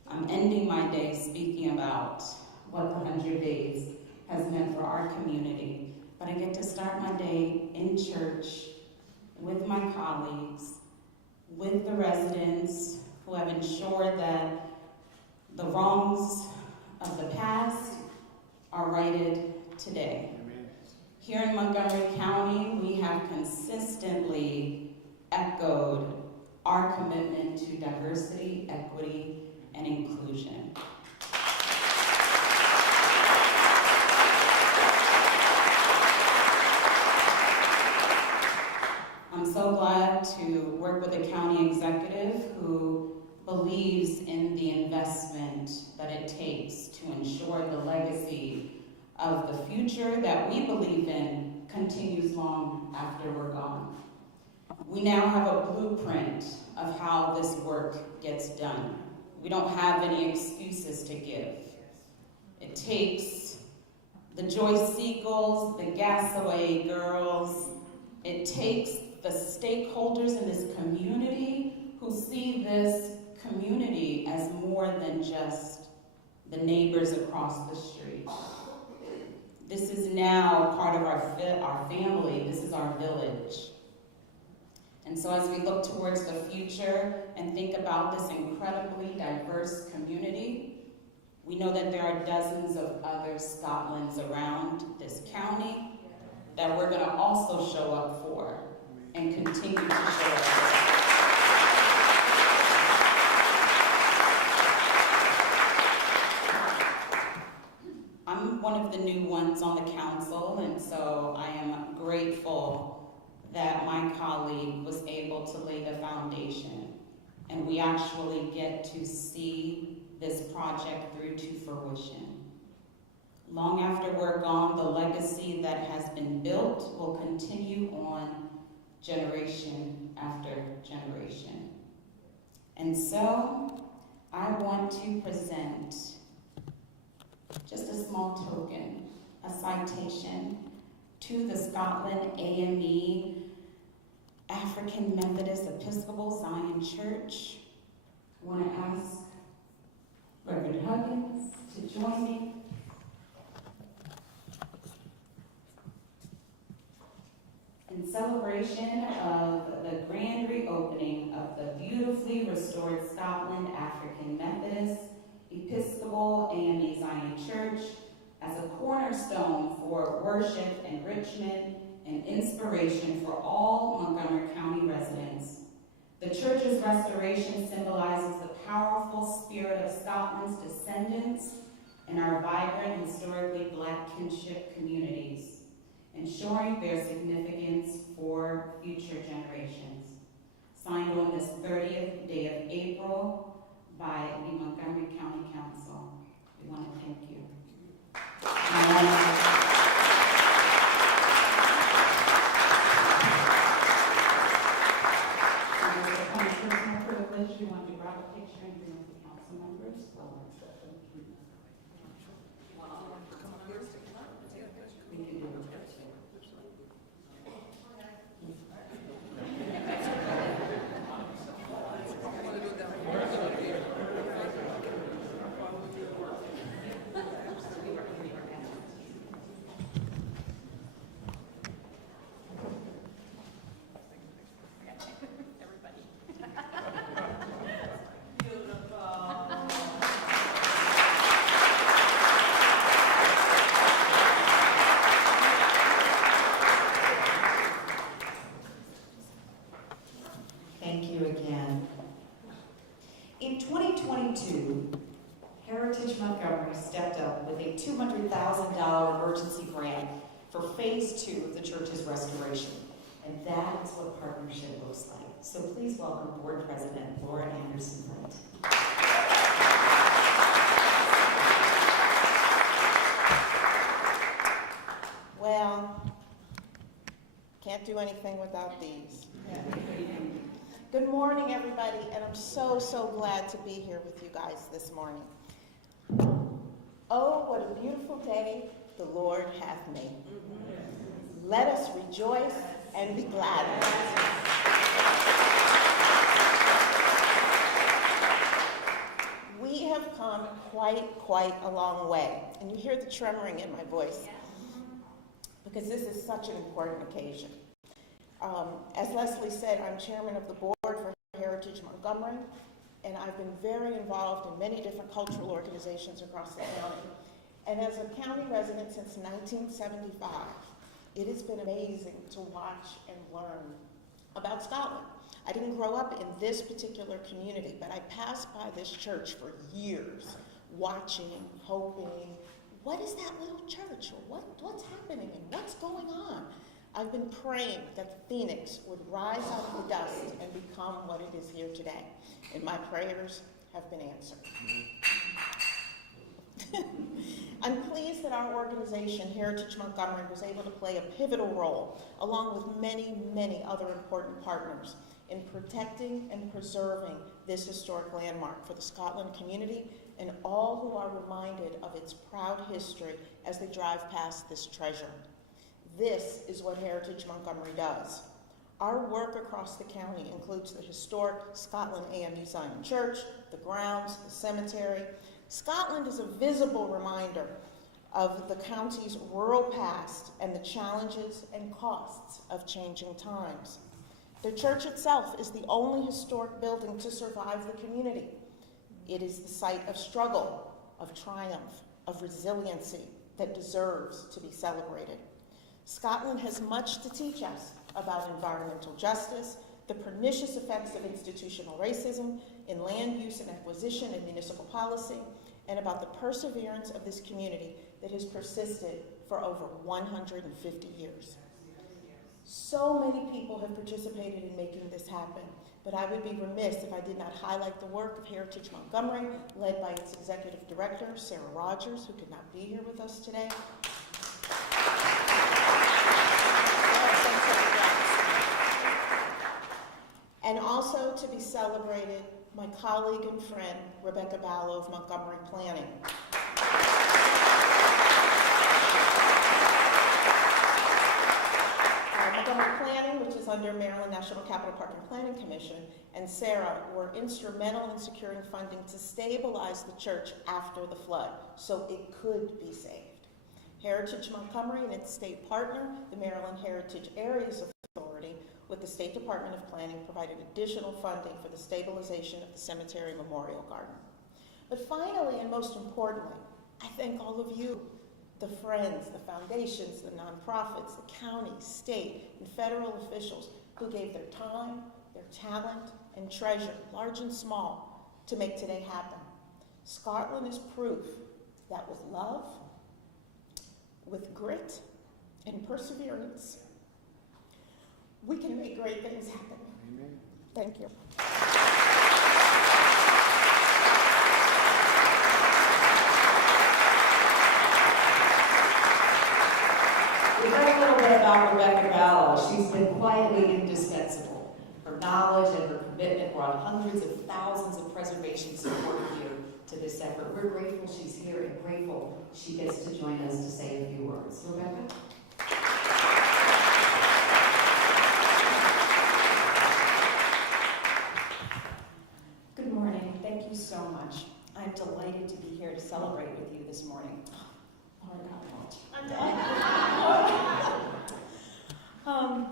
I'm ending my day speaking about what the 100 days has meant for our community, but I get to start my day in church with my colleagues, with the residents who have ensured that the wrongs of the past are righted today. Here in Montgomery County, we have consistently echoed our commitment to diversity, equity, and inclusion. I'm so glad to work with a county executive who believes in the investment that it takes to ensure the legacy of the future that we believe in continues long after we're gone. We now have a blueprint of how this work gets done. We don't have any excuses to give. It takes the Joyce Seagulls, the Gasaway girls. It takes the stakeholders in this community who see this community as more than just the neighbors across the street. This is now part of our family. This is our village. And so as we look towards the future and think about this incredibly diverse community, we know that there are dozens of other Scotlands around this county that we're going to also show up for and continue to show up for. I'm one of the new ones on the council, and so I am grateful that my colleague was able to lay the foundation, and we actually get to see this project through to fruition. Long after we're gone, the legacy that has been built will continue on generation after generation. And so, I want to present just a small token, a citation to the Scotland AME African Methodist Episcopal Zion Church. I want to ask Reverend Huggins to join me. In celebration of the grand reopening of the beautifully restored Scotland African Methodist Episcopal AME Zion Church as a cornerstone for worship, enrichment, and inspiration for all Montgomery County residents. The church's restoration symbolizes the powerful spirit of Scotland's descendants in our vibrant, historically Black kinship communities, ensuring their significance for future generations. Signed on this 30th day of April by the Montgomery County Council. We want to thank you. Personal privilege, you want to grab a picture and bring up the council members? We can do it. Thank you again. In 2022, Heritage Montgomery stepped up with a $200,000 emergency grant for phase 2 of the church's restoration. And that is what partnership looks like. So please welcome Board President Laura Anderson-Flint. Well, can't do anything without these. Good morning, everybody, and I'm so glad to be here with you guys this morning. Oh, what a beautiful day the Lord hath made. Let us rejoice and be glad in it. We have come quite a long way, and you hear the tremoring in my voice, because this is such an important occasion. As Leslie said, I'm chairman of the board for Heritage Montgomery, and I've been very involved in many different cultural organizations across the county. And as a county resident since 1975, it has been amazing to watch and learn about Scotland. I didn't grow up in this particular community, but I passed by this church for years, watching, hoping, what is that little church? Or what's happening and what's going on? I've been praying that the phoenix would rise out of the dust and become what it is here today. And my prayers have been answered. I'm pleased that our organization, Heritage Montgomery, was able to play a pivotal role, along with many other important partners, in protecting and preserving this historic landmark for the Scotland community and all who are reminded of its proud history as they drive past this treasure. This is what Heritage Montgomery does. Our work across the county includes the historic Scotland AME Zion Church, the grounds, the cemetery. Scotland is a visible reminder of the county's rural past and the challenges and costs of changing times. The church itself is the only historic building to survive the community. It is the site of struggle, of triumph, of resiliency that deserves to be celebrated. Scotland has much to teach us about environmental justice, the pernicious effects of institutional racism in land use and acquisition and municipal policy, and about the perseverance of this community that has persisted for over 150 years. So many people have participated in making this happen, but I would be remiss if I did not highlight the work of Heritage Montgomery, led by its executive director, Sarah Rogers, who could not be here with us today. And also to be celebrated, my colleague and friend, Rebecca Ballo of Montgomery Planning. Montgomery Planning, which is under Maryland National Capital Park and Planning Commission, and Sarah were instrumental in securing funding to stabilize the church after the flood, so it could be saved. Heritage Montgomery and its state partner, the Maryland Heritage Areas Authority, with the State Department of Planning, provided additional funding for the stabilization of the cemetery memorial garden. But finally, and most importantly, I thank all of you, the friends, the foundations, the nonprofits, the county, state, and federal officials who gave their time, their talent, and treasure, large and small, to make today happen. Scotland is proof that with love, with grit, and perseverance, we can make great things happen. Amen. Thank you. We heard a little bit about Rebecca Ballo. She's been quietly indispensable. Her knowledge and her commitment brought hundreds of thousands of preservation support here to this effort. We're grateful she's here and grateful she gets to join us to say a few words. Rebecca? Good morning. Thank you so much. I'm delighted to be here to celebrate with you this morning.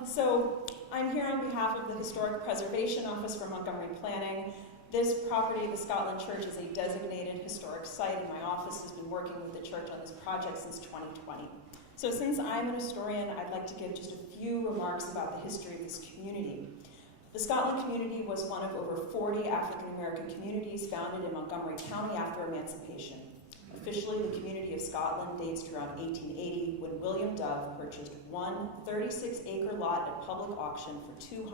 So I'm here on behalf of the Historic Preservation Office for Montgomery Planning. This property, the Scotland Church, is a designated historic site, and my office has been working with the church on this project since 2020. So since I'm an historian, I'd like to give just a few remarks about the history of this community. The Scotland community was one of over 40 African American communities founded in Montgomery County after emancipation. Officially, the community of Scotland dates to around 1880 when William Dove purchased one 36-acre lot at public auction for $210.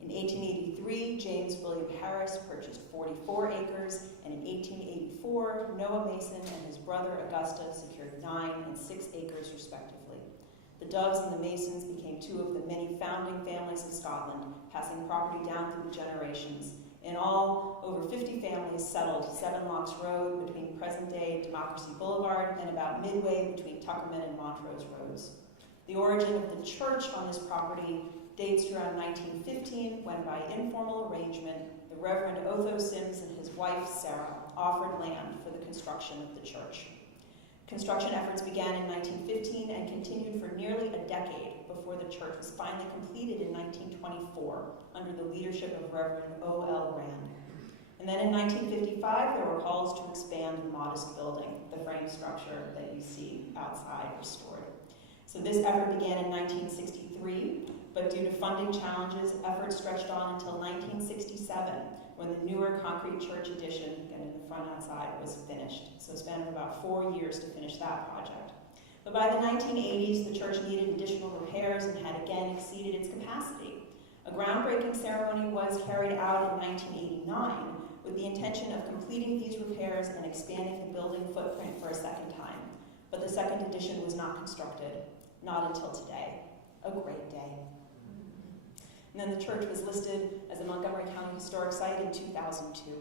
In 1883, James William Harris purchased 44 acres, and in 1884, Noah Mason and his brother Augusta secured 9 and 6 acres respectively. The Doves and the Masons became two of the many founding families of Scotland, passing property down through the generations. In all, over 50 families settled 7 Locks Road between present-day Democracy Boulevard and about midway between Tuckerman and Montrose Roads. The origin of the church on this property dates to around 1915, when by informal arrangement, the Reverend Otho Sims and his wife, Sarah, offered land for the construction of the church. Construction efforts began in 1915 and continued for nearly a decade before the church was finally completed in 1924 under the leadership of Reverend O.L. Rand. And then in 1955, there were calls to expand the modest building, the frame structure that you see outside restored. So this effort began in 1963, but due to funding challenges, efforts stretched on until 1967, when the newer concrete church addition, again in the front outside, was finished. So it spanned about 4 years to finish that project. But by the 1980s, the church needed additional repairs and had again exceeded its capacity. A groundbreaking ceremony was carried out in 1989 with the intention of completing these repairs and expanding the building footprint for a second time. But the second addition was not constructed, not until today. A great day. And then the church was listed as a Montgomery County Historic Site in 2002.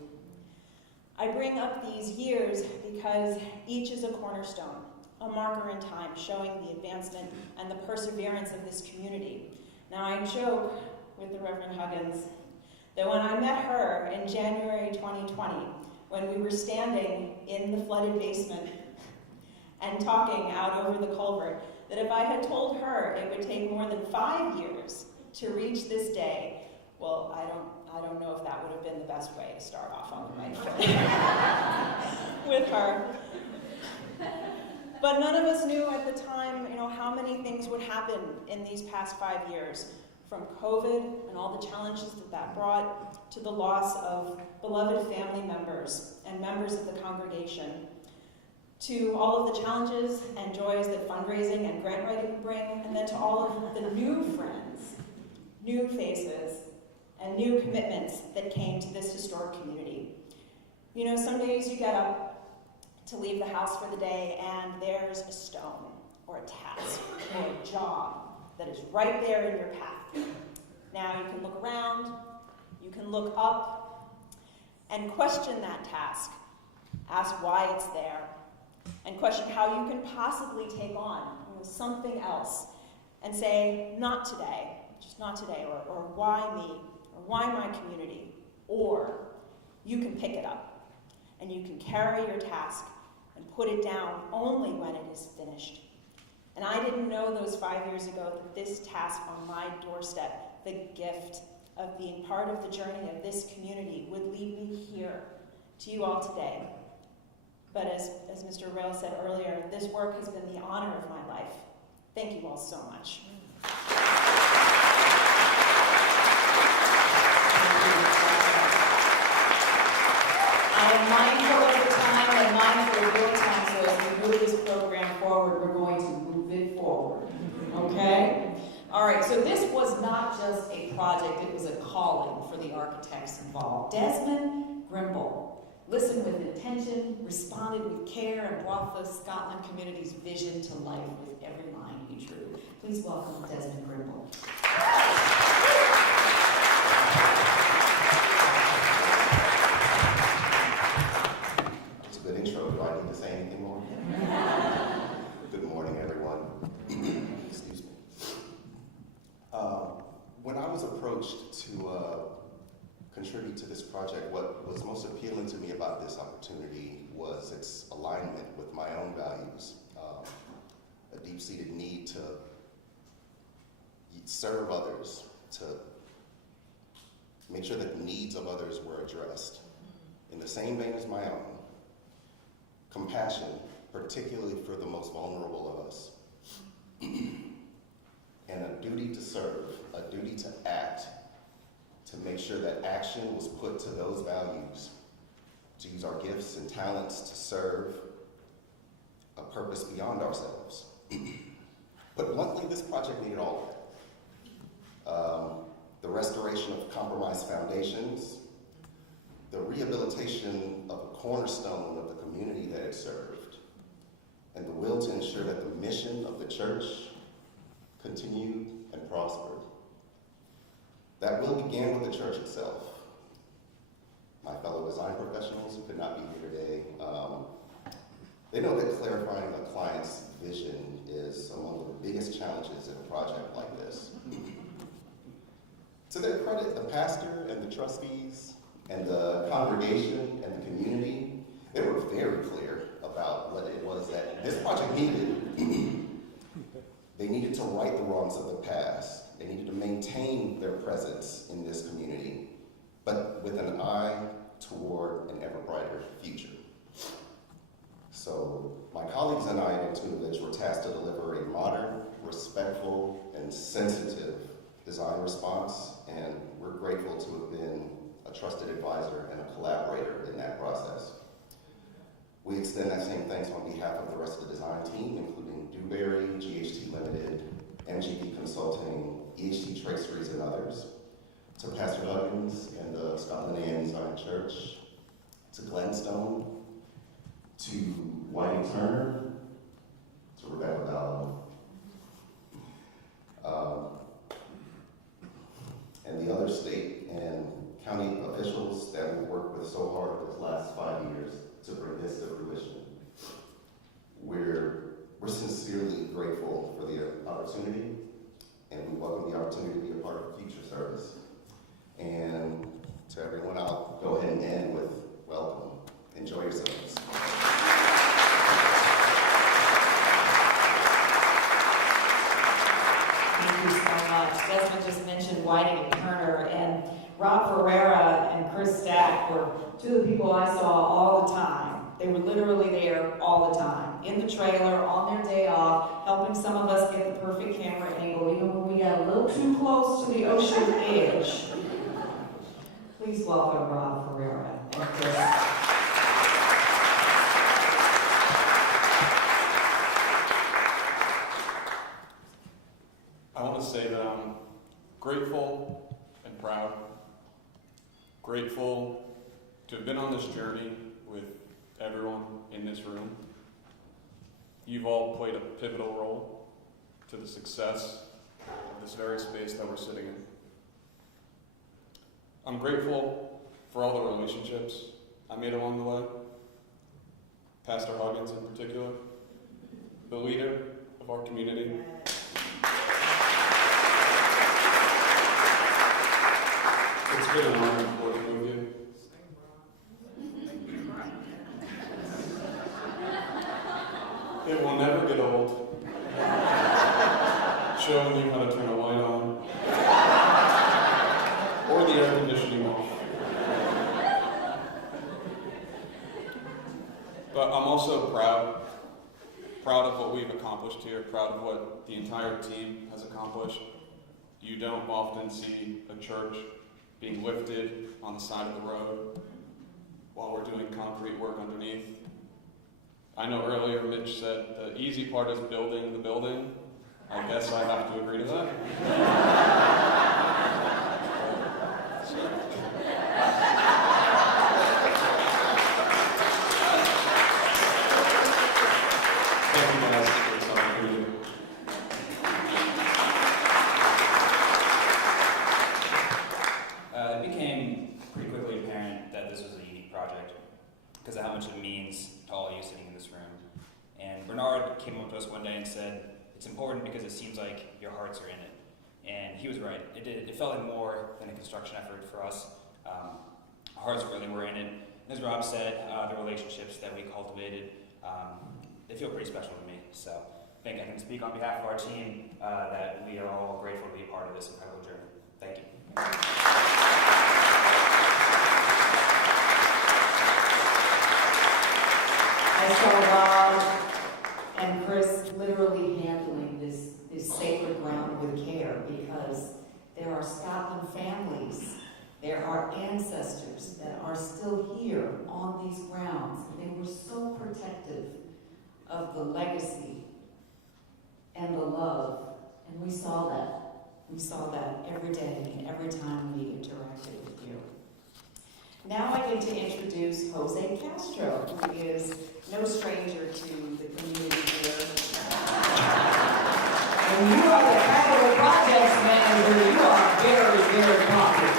I bring up these years because each is a cornerstone, a marker in time showing the advancement and the perseverance of this community. Now I joke with the Reverend Huggins that when I met her in January 2020, when we were standing in the flooded basement and talking out over the culvert, that if I had told her it would take more than 5 years to reach this day, well, I don't know if that would have been the best way to start off on the right foot with her. But none of us knew at the time, how many things would happen in these past 5 years, from COVID and all the challenges that brought, to the loss of beloved family members and members of the congregation, to all of the challenges and joys that fundraising and grant writing bring, and then to all of the new friends, new faces, and new commitments that came to this historic community. Some days you get up to leave the house for the day and there's a stone, or a task, or a job that is right there in your path. Now you can look around, you can look up, and question that task. Ask why it's there, and question how you can possibly take on something else, and say, not today, just not today, or why me, or why my community, or you can pick it up, and you can carry your task and put it down only when it is finished. And I didn't know those 5 years ago that this task on my doorstep, the gift of being part of the journey of this community, would lead me here to you all today. But as Mr. Rail said earlier, this work has been the honor of my life. Thank you all so much. I am mindful of the time and mindful of your time, so as we move this program forward, we're going to move it forward. Okay? All right, so this was not just a project, it was a calling for the architects involved. Desmond Grimble listened with intention, responded with care, and brought the Scotland community's vision to life with every line he drew. Please welcome Desmond Grimble. It's a good intro. Do I need to say anything more? Good morning, everyone. Excuse me. When I was approached to contribute to this project, what was most appealing to me about this opportunity was its alignment with my own values, a deep-seated need to serve others, to make sure that the needs of others were addressed in the same vein as my own. Compassion, particularly for the most vulnerable of us, and a duty to serve, a duty to act, to make sure that action was put to those values, to use our gifts and talents to serve a purpose beyond ourselves. But bluntly, this project needed all of that. The restoration of compromised foundations, the rehabilitation of a cornerstone of the community that it served, and the will to ensure that the mission of the church continued and prospered. That will began with the church itself. My fellow design professionals who could not be here today, they know that clarifying a client's vision is among the biggest challenges in a project like this. To their credit, the pastor and the trustees and the congregation and the community, they were very clear about what it was that this project needed. They needed to right the wrongs of the past. They needed to maintain their presence in this community, but with an eye toward an ever brighter future. So my colleagues and I at Tunovich were tasked to deliver a modern, respectful, and sensitive design response, and we're grateful to have been a trusted advisor and a collaborator in that process. We extend that same thanks on behalf of the rest of the design team, including Dewberry, GHT Limited, MGB Consulting, EHT Traceries, and others, to Pastor Huggins and the Scotland AME Design Church, to Glenstone, to Whiting Turner, to Rebecca Ballard, and the other state and county officials that we've worked with so hard for the last 5 years to bring this to fruition. We're sincerely grateful for the opportunity, and we welcome the opportunity to be a part of future service. And to everyone, I'll go ahead and end with welcome. Enjoy yourselves. Thank you so much. Desmond just mentioned Whiting and Turner, and Rob Ferreira and Chris Stack were two of the people I saw all the time. They were literally there all the time, in the trailer, on their day off, helping some of us get the perfect camera angle, even when we got a little too close to the ocean edge. Please welcome Rob Ferreira and Chris. I want to say that I'm grateful and proud. Grateful to have been on this journey with everyone in this room. You've all played a pivotal role to the success of this very space that we're sitting in. I'm grateful for all the relationships I made along the way. Pastor Huggins in particular, the leader of our community. It's been an honor working with you. It will never get old. Showing you how to turn a light on. Or the air conditioning off. But I'm also proud of what we've accomplished here, proud of what the entire team has accomplished. You don't often see a church being lifted on the side of the road while we're doing concrete work underneath. I know earlier Mitch said the easy part is building the building. I guess I have to agree to that. Thank you guys for this opportunity. It became pretty quickly apparent that this was a unique project because of how much it means to all of you sitting in this room. And Bernard came up to us one day and said, it's important because it seems like your hearts are in it. And he was right. It felt like more than a construction effort for us. Our hearts really were in it. And as Rob said, the relationships that we cultivated, they feel pretty special to me. So I think I can speak on behalf of our team that we are all grateful to be a part of this incredible journey. Thank you. I saw Rob and Chris literally handling this sacred ground with care. families, there are ancestors that are still here on these grounds. They were so protective of the legacy and the love, and we saw that. We saw that every day and every time we interacted with you. Now I get to introduce Jose Castro, who is no stranger to the community here. And you are the capital projects manager. You are very, very popular.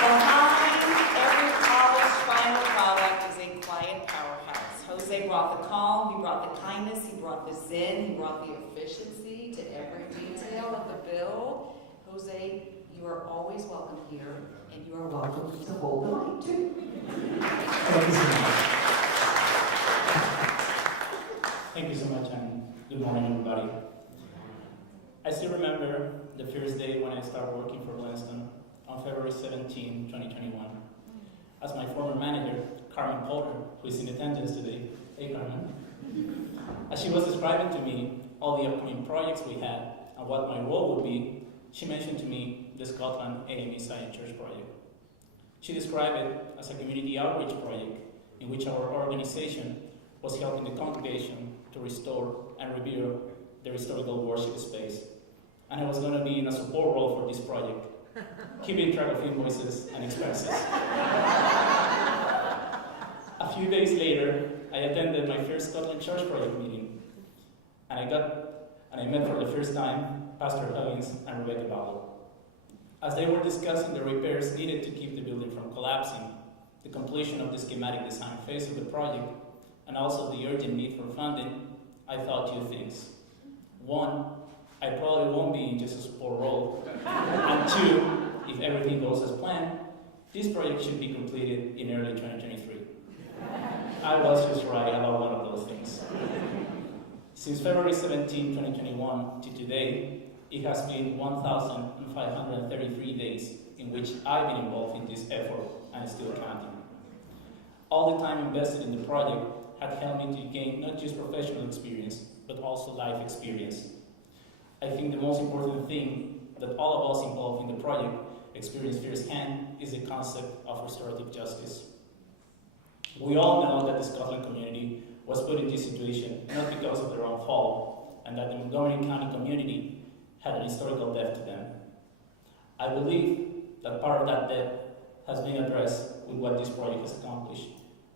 Behind every polished final product is a quiet powerhouse. Jose brought the calm, he brought the kindness, he brought the zen, he brought the efficiency to every detail of the bill. Jose, you are always welcome here, and you are welcome to hold the mic too. Thank you so much. Thank you so much, and good morning, everybody. I still remember the first day when I started working for Winston on February 17, 2021. As my former manager, Carmen Porter, who is in attendance today, hey Carmen, as she was describing to me all the upcoming projects we had and what my role would be, she mentioned to me the Scotland AME Science Church project. She described it as a community outreach project in which our organization was helping the congregation to restore and revere their historical worship space. And I was going to be in a support role for this project, keeping track of invoices and expenses. A few days later, I attended my first Scotland Church project meeting, and I met for the first time Pastor Huggins and Rebecca Bauer. As they were discussing the repairs needed to keep the building from collapsing, the completion of the schematic design phase of the project, and also the urgent need for funding, I thought two things. One, I probably won't be in just a support role. And two, if everything goes as planned, this project should be completed in early 2023. I was just right about one of those things. Since February 17, 2021 to today, it has been 1,533 days in which I've been involved in this effort and still counting. All the time invested in the project had helped me to gain not just professional experience, but also life experience. I think the most important thing that all of us involved in the project experienced firsthand is the concept of restorative justice. We all know that the Scotland community was put in this situation not because of their own fault, and that the Montgomery County community had an historical debt to them. I believe that part of that debt has been addressed with what this project has accomplished,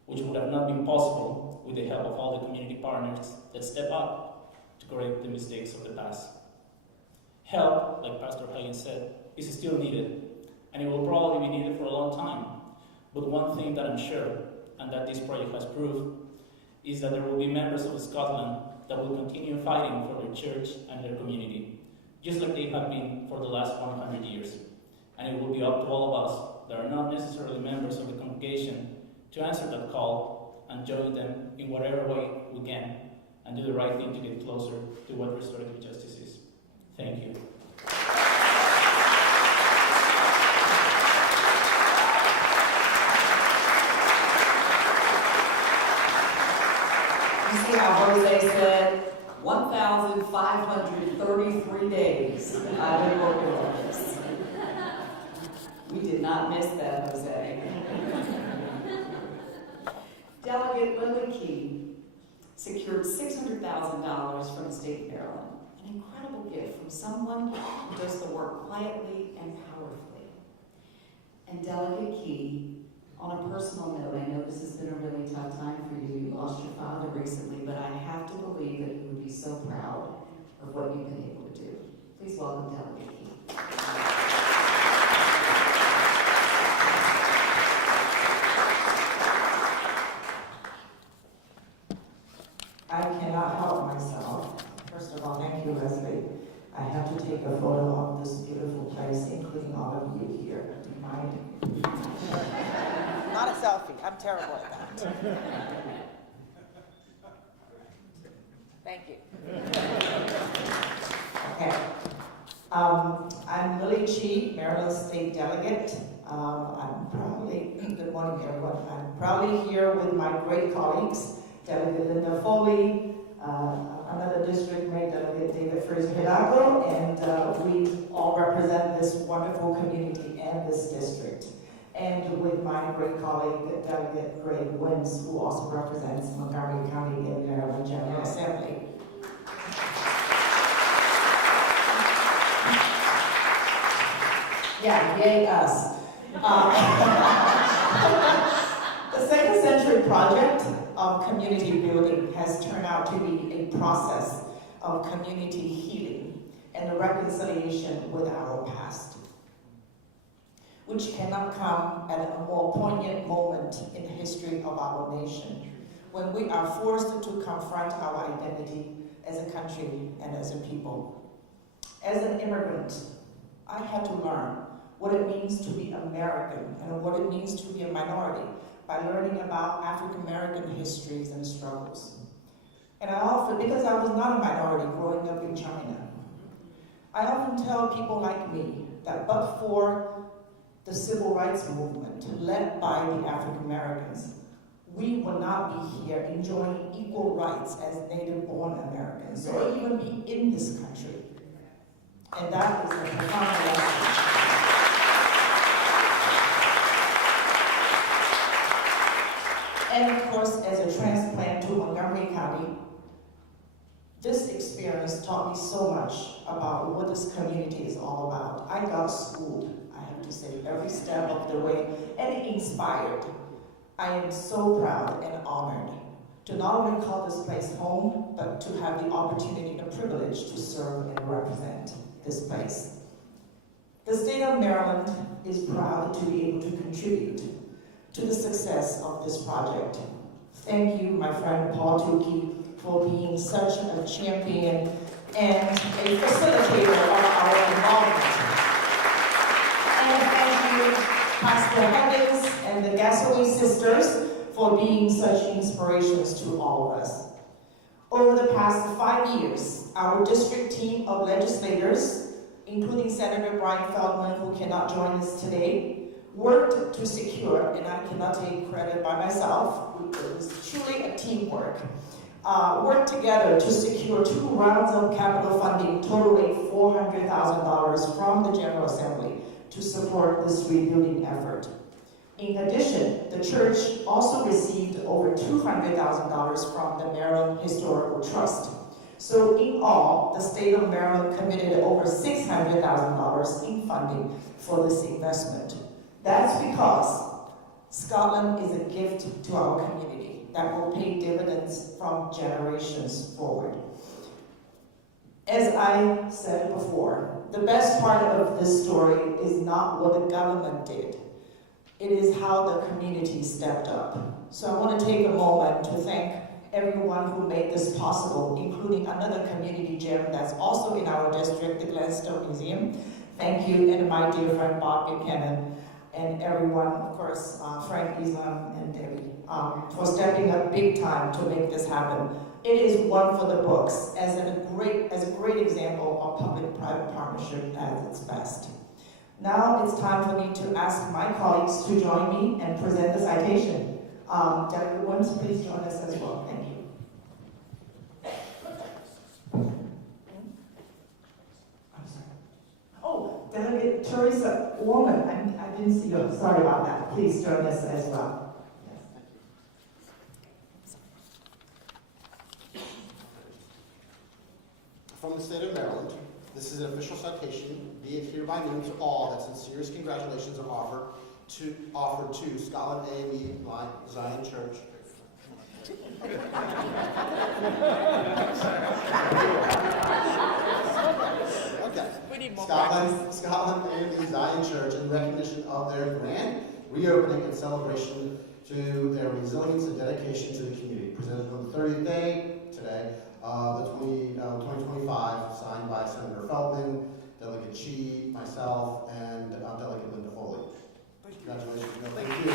which would have not been possible with the help of all the community partners that step up to correct the mistakes of the past. Help, like Pastor Huggins said, is still needed, and it will probably be needed for a long time. But one thing that I'm sure, and that this project has proved, is that there will be members of Scotland that will continue fighting for their church and their community, just like they have been for the last 100 years. And it will be up to all of us that are not necessarily members of the congregation to answer that call and join them in whatever way we can and do the right thing to get closer to what restorative justice is. Thank you. You see how Jose said 1,533 days I've been working on this. We did not miss that, Jose. Delegate Lily Key secured $600,000 from the state of Maryland, an incredible gift from someone who does the work quietly and powerfully. And Delegate Key, on a personal note, I know this has been a really tough time for you. You lost your father recently, but I have to believe that you would be so proud of what you've been able to do. Please welcome Delegate Key. I cannot help myself. First of all, thank you, Leslie. I have to take a photo of this beautiful place, including all of you here. Do you mind? Not a selfie. I'm terrible at that. Thank you. Okay. I'm Lily Chee, Maryland State Delegate. I'm proudly, good morning everyone, I'm proudly here with my great colleagues, Delegate Linda Foley, another district mate, Delegate David Fraser-Hidalgo, and we all represent this wonderful community and this district. And with my great colleague, Delegate Greg Wins, who also represents Montgomery County in Maryland General Assembly. Yeah, yay us. The second century project of community building has turned out to be a process of community healing and a reconciliation with our past, which cannot come at a more poignant moment in the history of our nation, when we are forced to confront our identity as a country and as a people. As an immigrant, I had to learn what it means to be American and what it means to be a minority by learning about African American histories and struggles. And I often, because I was not a minority growing up in China, I often tell people like me that but for the civil rights movement led by the African Americans, we would not be here enjoying equal rights as native-born Americans, or even be in this country. And that is a profound lesson. And of course, as a transplant to Montgomery County, this experience taught me so much about what this community is all about. I got schooled, I have to say, every step of the way, and inspired. I am so proud and honored to not only call this place home, but to have the opportunity and privilege to serve and represent this place. The state of Maryland is proud to be able to contribute to the success of this project. Thank you, my friend Paul Tukey, for being such a champion and a facilitator of our involvement. And thank you, Pastor Huggins and the Gasoline Sisters, for being such inspirations to all of us. Over the past 5 years, our district team of legislators, including Senator Brian Feldman, who cannot join us today, worked to secure, and I cannot take credit by myself, it was truly a teamwork, worked together to secure 2 rounds of capital funding totaling $400,000 from the General Assembly to support this rebuilding effort. In addition, the church also received over $200,000 from the Maryland Historical Trust. So in all, the state of Maryland committed over $600,000 in funding for this investment. That's because Scotland is a gift to our community that will pay dividends from generations forward. As I said before, the best part of this story is not what the government did. It is how the community stepped up. So I want to take a moment to thank everyone who made this possible, including another community gem that's also in our district, the Gladstone Museum. Thank you, and my dear friend Bob Buchanan, and everyone, of course, Frank Islam and Debbie, for stepping up big time to make this happen. It is one for the books as a great example of public-private partnership at its best. Now it's time for me to ask my colleagues to join me and present the citation. Delegate Woods, please join us as well. Thank you. I'm sorry. Oh, Delegate Teresa Orman, I didn't see you. Sorry about that. Please join us as well. From the state of Maryland, this is an official citation. Be it hereby known to all that sincerest congratulations are offered to Scotland AME Zion Church. Okay. We need more Scotland AME Zion Church in recognition of their grand reopening and celebration to their resilience and dedication to the community. Presented on the 30th day today. The 2025, signed by Senator Feldman, Delegate Chi, myself, and Delegate Linda Foley. Congratulations. Thank you.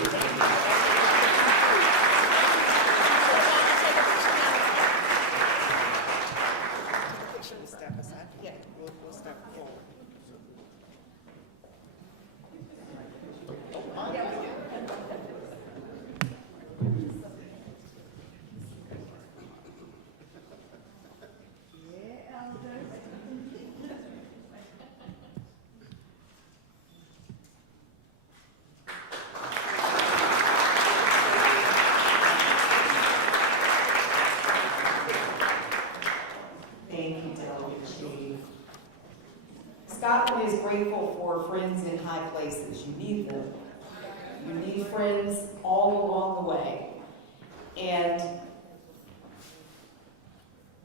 Step aside. Yeah, we'll step forward. friends in high places. You need them. You need friends all along the way. And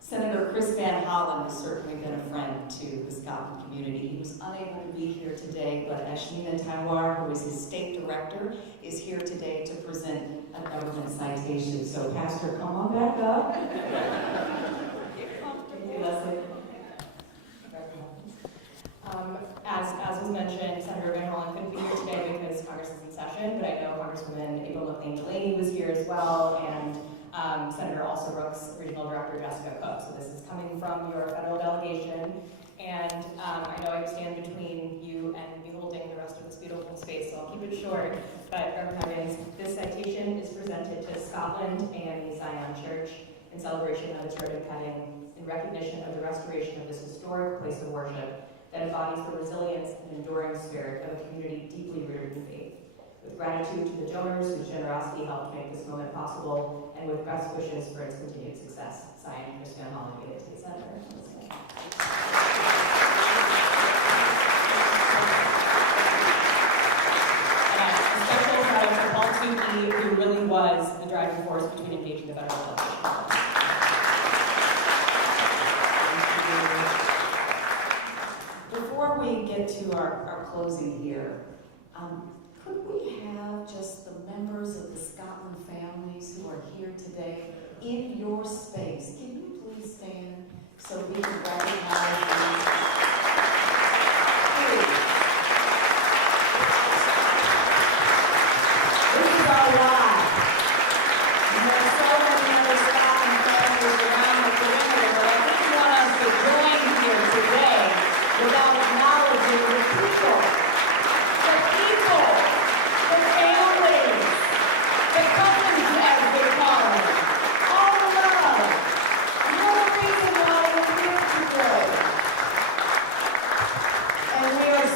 Senator Chris Van Hollen has certainly been a friend to the Scotland community. He was unable to be here today, but Ashmina Tawar, who is his state director, is here today to present a government citation. So Pastor, come on back up. Leslie. As was mentioned, Senator Van Hollen couldn't be here today because Congress is in session, but I know Congresswoman April McLean Delaney was here as well, and Senator Alsabrook's Regional Director Jessica Cook. So this is coming from your federal delegation, and I know I stand between you and beholding the rest of this beautiful space, so I'll keep it short. But Reverend Huggins, this citation is presented to Scotland AME Zion Church in celebration of its ribbon cutting, in recognition of the restoration of this historic place of worship that embodies the resilience and enduring spirit of a community deeply rooted in faith. With gratitude to the donors whose generosity helped make this moment possible, and with best wishes for its continued success. Signed, Chris Van Hollen, give it to the Senator. And a special shout out to Paul Tukey, who really was the driving force between engaging the federal delegation. Before we get to our closing here, could we have just the members of the Scotland families who are here today in your space? Can you please stand so we can recognize them? This is our live. There are so many other Scotland families around the perimeter, but I didn't want us to join here today without acknowledging the people, the families, the cousins as they call them, all the love. You're the reason why we're here today. And we are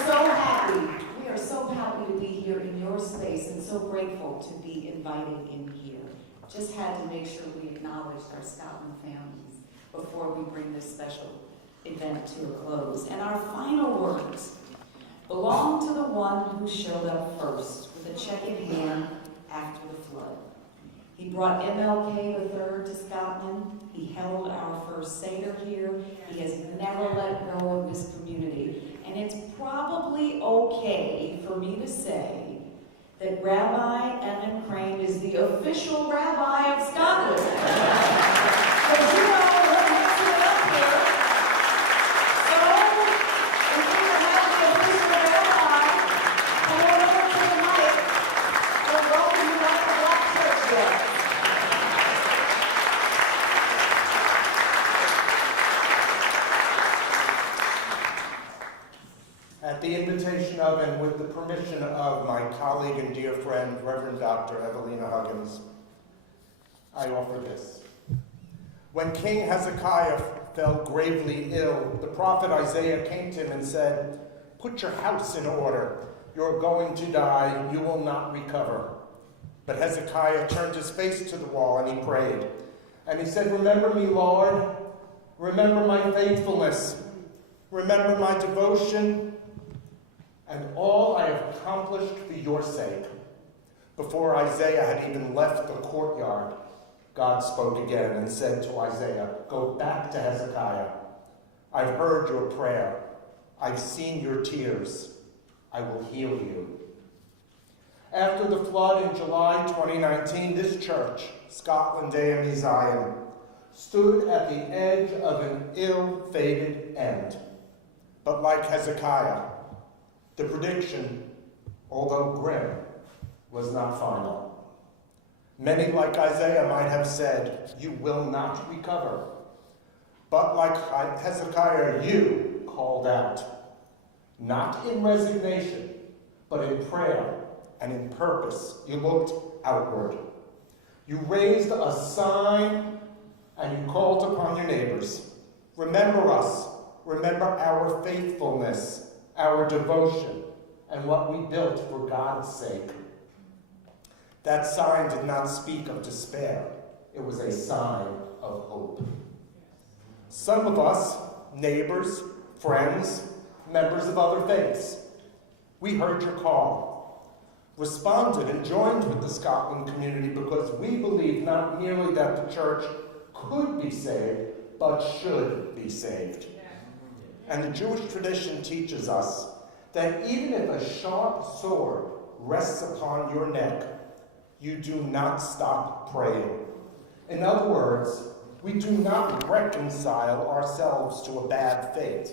so happy to be here in your space and so grateful to be invited in here. Just had to make sure we acknowledged our Scotland families before we bring this special event to a close. And our final words belong to the one who showed up first with a check in hand after the flood. He brought MLK III to Scotland. He held our first Seder here. He has never let go of this community. And it's probably okay for me to say that Rabbi Ellen Crane is the official rabbi of Scotland. Because you know what makes it up here. So, if we can have the official rabbi come on over to the mic, we'll welcome you like the Black Church does. At the invitation of and with the permission of my colleague and dear friend, Reverend Dr. Evelina Huggins, I offer this. When King Hezekiah fell gravely ill, the prophet Isaiah came to him and said, "Put your house in order. You're going to die. You will not recover." But Hezekiah turned his face to the wall and he prayed. And he said, "Remember me, Lord. Remember my faithfulness. Remember my devotion and all I have accomplished for your sake." Before Isaiah had even left the courtyard, God spoke again and said to Isaiah, "Go back to Hezekiah. I've heard your prayer. I've seen your tears. I will heal you." After the flood in July 2019, this church, Scotland AME Zion, stood at the edge of an ill-fated end. But like Hezekiah, the prediction, although grim, was not final. Many, like Isaiah, might have said, "You will not recover." But like Hezekiah, you called out, not in resignation, but in prayer and in purpose. You looked outward. You raised a sign and you called upon your neighbors. Remember us. Remember our faithfulness, our devotion, and what we built for God's sake. That sign did not speak of despair. It was a sign of hope. Some of us, neighbors, friends, members of other faiths, We heard your call, responded and joined with the Scotland community because we believe not merely that the church could be saved, but should be saved. And the Jewish tradition teaches us that even if a sharp sword rests upon your neck, you do not stop praying. In other words, we do not reconcile ourselves to a bad fate.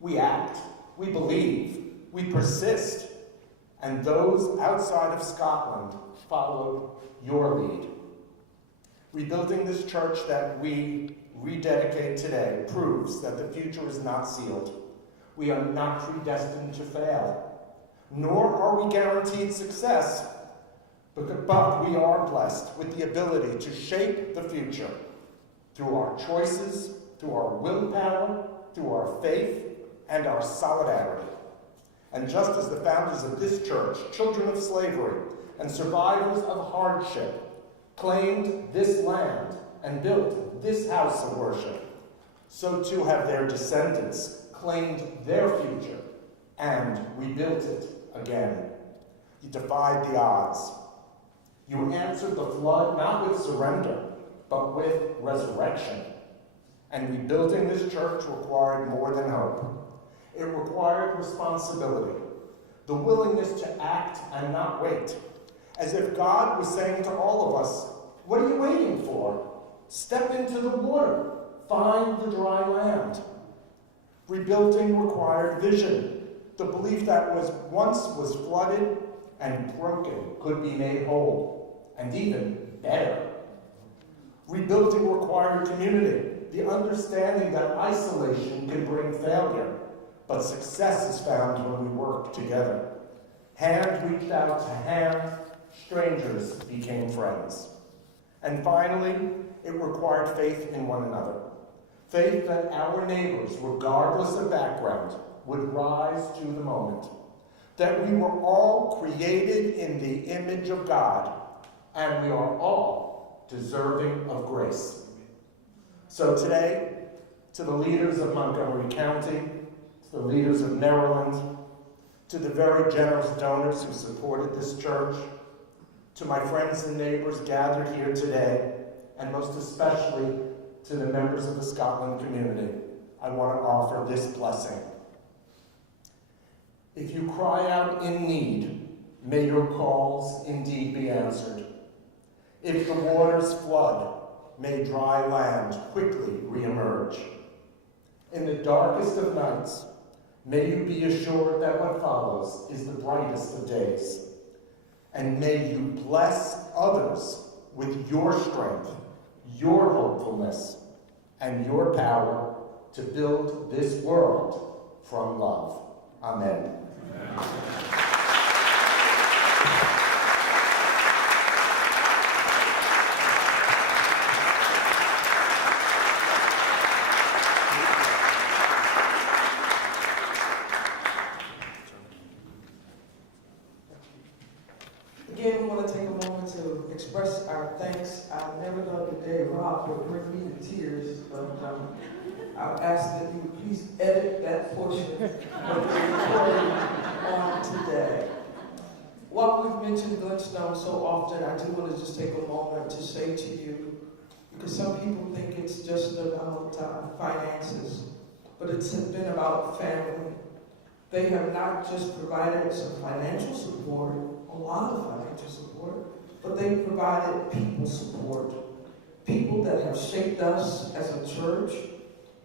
We act, we believe, we persist, and those outside of Scotland followed your lead. Rebuilding this church that we rededicate today proves that the future is not sealed. We are not predestined to fail, nor are we guaranteed success, but we are blessed with the ability to shape the future through our choices, through our willpower, through our faith, and our solidarity. And just as the founders of this church, children of slavery, and survivors of hardship, claimed this land and built this house of worship, so too have their descendants claimed their future and rebuilt it again. You defied the odds. You answered the flood not with surrender, but with resurrection. And rebuilding this church required more than hope. It required responsibility, the willingness to act and not wait, as if God was saying to all of us, what are you waiting for? Step into the water, find the dry land. Rebuilding required vision, the belief that once was flooded and broken could be made whole, and even better. Rebuilding required community, the understanding that isolation can bring failure, but success is found when we work together. Hand reached out to hand, strangers became friends. And finally, it required faith in one another. Faith that our neighbors, regardless of background, would rise to the moment. That we were all created in the image of God, and we are all deserving of grace. So today, to the leaders of Montgomery County, to the leaders of Maryland, to the very generous donors who supported this church, to my friends and neighbors gathered here today, and most especially to the members of the Scotland community, I want to offer this blessing. If you cry out in need, may your calls indeed be answered. If the waters flood, may dry land quickly reemerge. In the darkest of nights, may you be assured that what follows is the brightest of days. And may you bless others with your strength, your hopefulness, and your power to build this world from love. Amen. Again, we want to take a moment to express our thanks. I never know the day Rob would bring me to tears, but I'll ask that you would please edit that portion of the recording on today. While we've mentioned Glenstone so often, I do want to just take a moment to say to you, because some people think it's just about finances, but it's been about family. They have not just provided some financial support, a lot of financial support, but they provided people support. People that have shaped us as a church,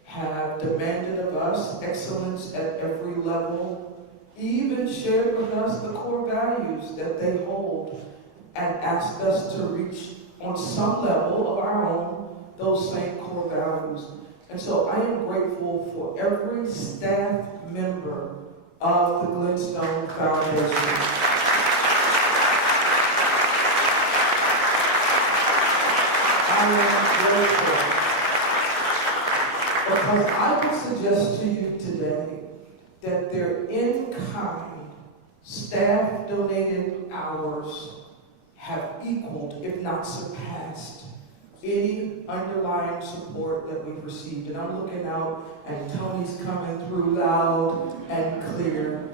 have demanded of us excellence at every level, even shared with us the core values that they hold, and asked us to reach on some level of our own those same core values. And so I am grateful for every staff member of the Glenstone Foundation. I am grateful because I would suggest to you today that their in-kind staff-donated hours have equaled, if not surpassed, any underlying support that we've received. And I'm looking out, and Tony's coming through loud and clear,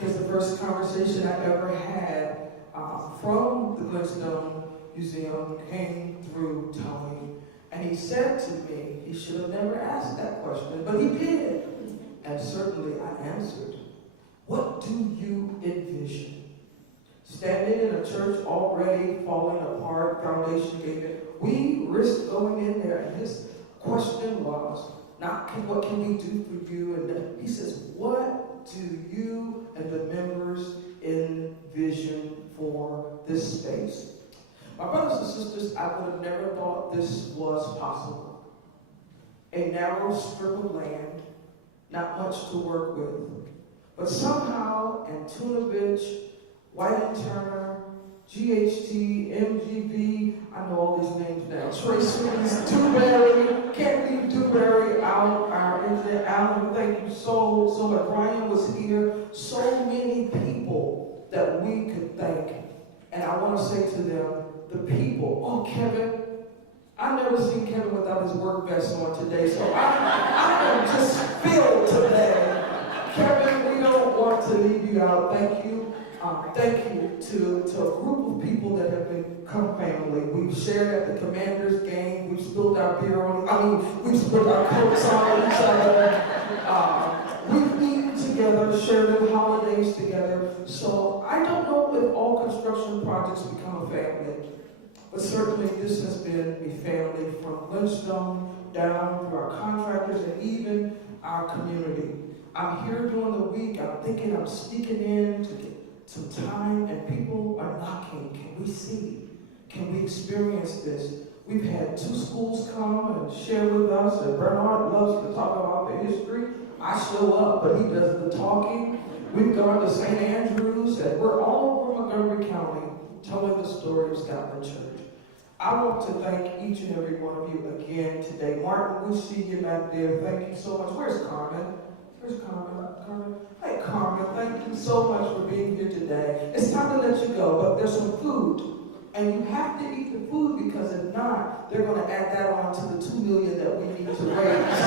because the first conversation I ever had from the Cornerstone Museum came through Tony. And he said to me, he should have never asked that question, but he did. And certainly I answered, what do you envision? Standing in a church already falling apart, foundation gave it. We risked going in there, and his question was, not what can we do for you? And he says, what do you and the members envision for this space? My brothers and sisters, I would have never thought this was possible. A narrow strip of land, not much to work with. But somehow, Antonovich, White and Turner, GHT, MGB, I know all these names now, Tracy's, Dewberry, can't leave Dewberry out, our engineer Alan, thank you so much. Brian was here, so many people that we could thank. And I want to say to them, the people, oh, Kevin, I've never seen Kevin without his work vest on today, so I am just filled today. Kevin, we don't want to leave you out. Thank you. Thank you to a group of people that have become family. We've shared at the Commanders game. We've spilled our beer on, we've spilled our coats on each other. We've eaten together, shared in holidays together. So I don't know if all construction projects become a family, but certainly this has been a family from Lynchstone down through our contractors and even our community. I'm here during the week. I'm thinking I'm sneaking in to get some time, and people are knocking. Can we see? Can we experience this? We've had 2 schools come and share with us, and Bernard loves to talk about the history. I show up, but he does the talking. We've gone to St. Andrews, and we're all over Montgomery County telling the story of Scotland Church. I want to thank each and every one of you again today. Martin, we see you back there. Thank you so much. Where's Carmen? Where's Carmen? Carmen? Hey, Carmen, thank you so much for being here today. It's time to let you go, but there's some food. And you have to eat the food, because if not, they're going to add that on to the $2 million that we need to raise.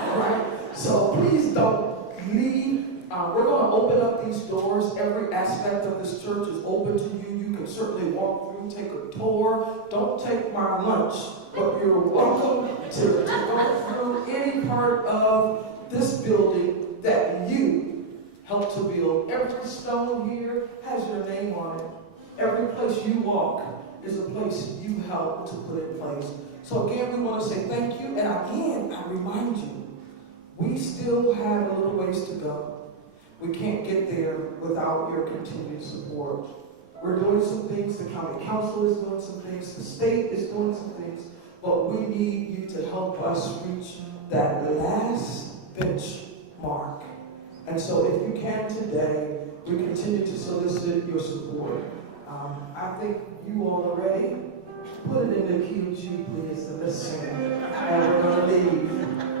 All right? So please don't leave. We're going to open up these doors. Every aspect of this church is open to you. You can certainly walk through, take a tour. Don't take my lunch, but you're welcome to go through any part of this building that you helped to build. Every stone here has your name on it. Every place you walk is a place you helped to put in place. So again, we want to say thank you. And again, I remind you, we still have a little ways to go. We can't get there without your continued support. We're doing some things, the county council is doing some things, the state is doing some things, but we need you to help us reach that last benchmark. And so if you can today, we continue to solicit your support. I think you all are ready. Put it in the key of G, please, and let's sing. And we're going to leave.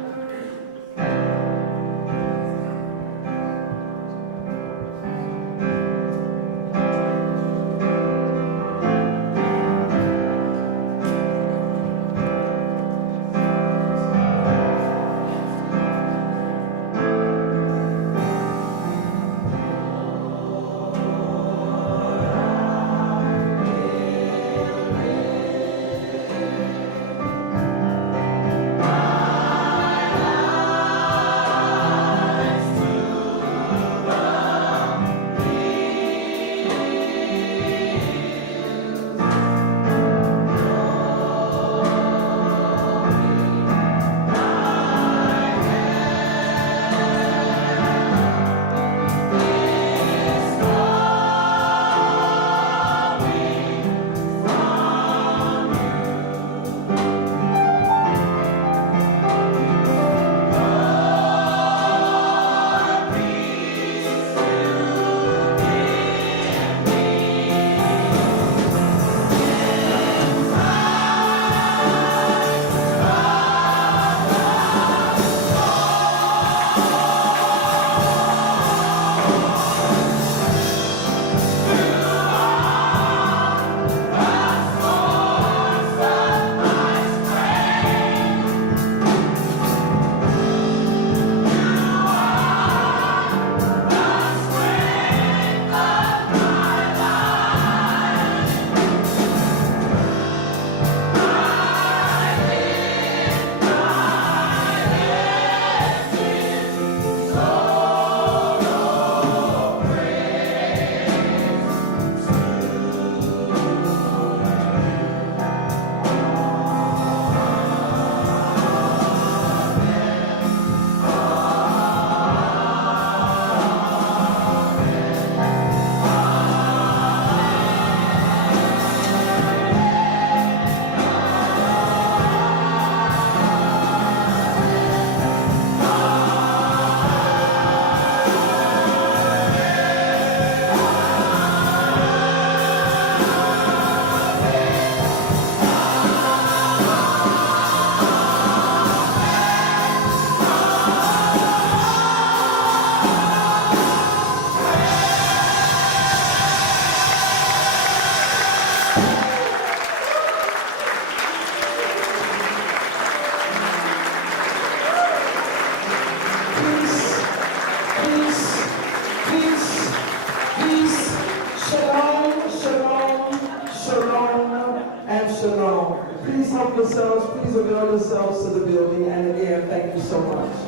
avail yourselves to the building, and again, thank you so much.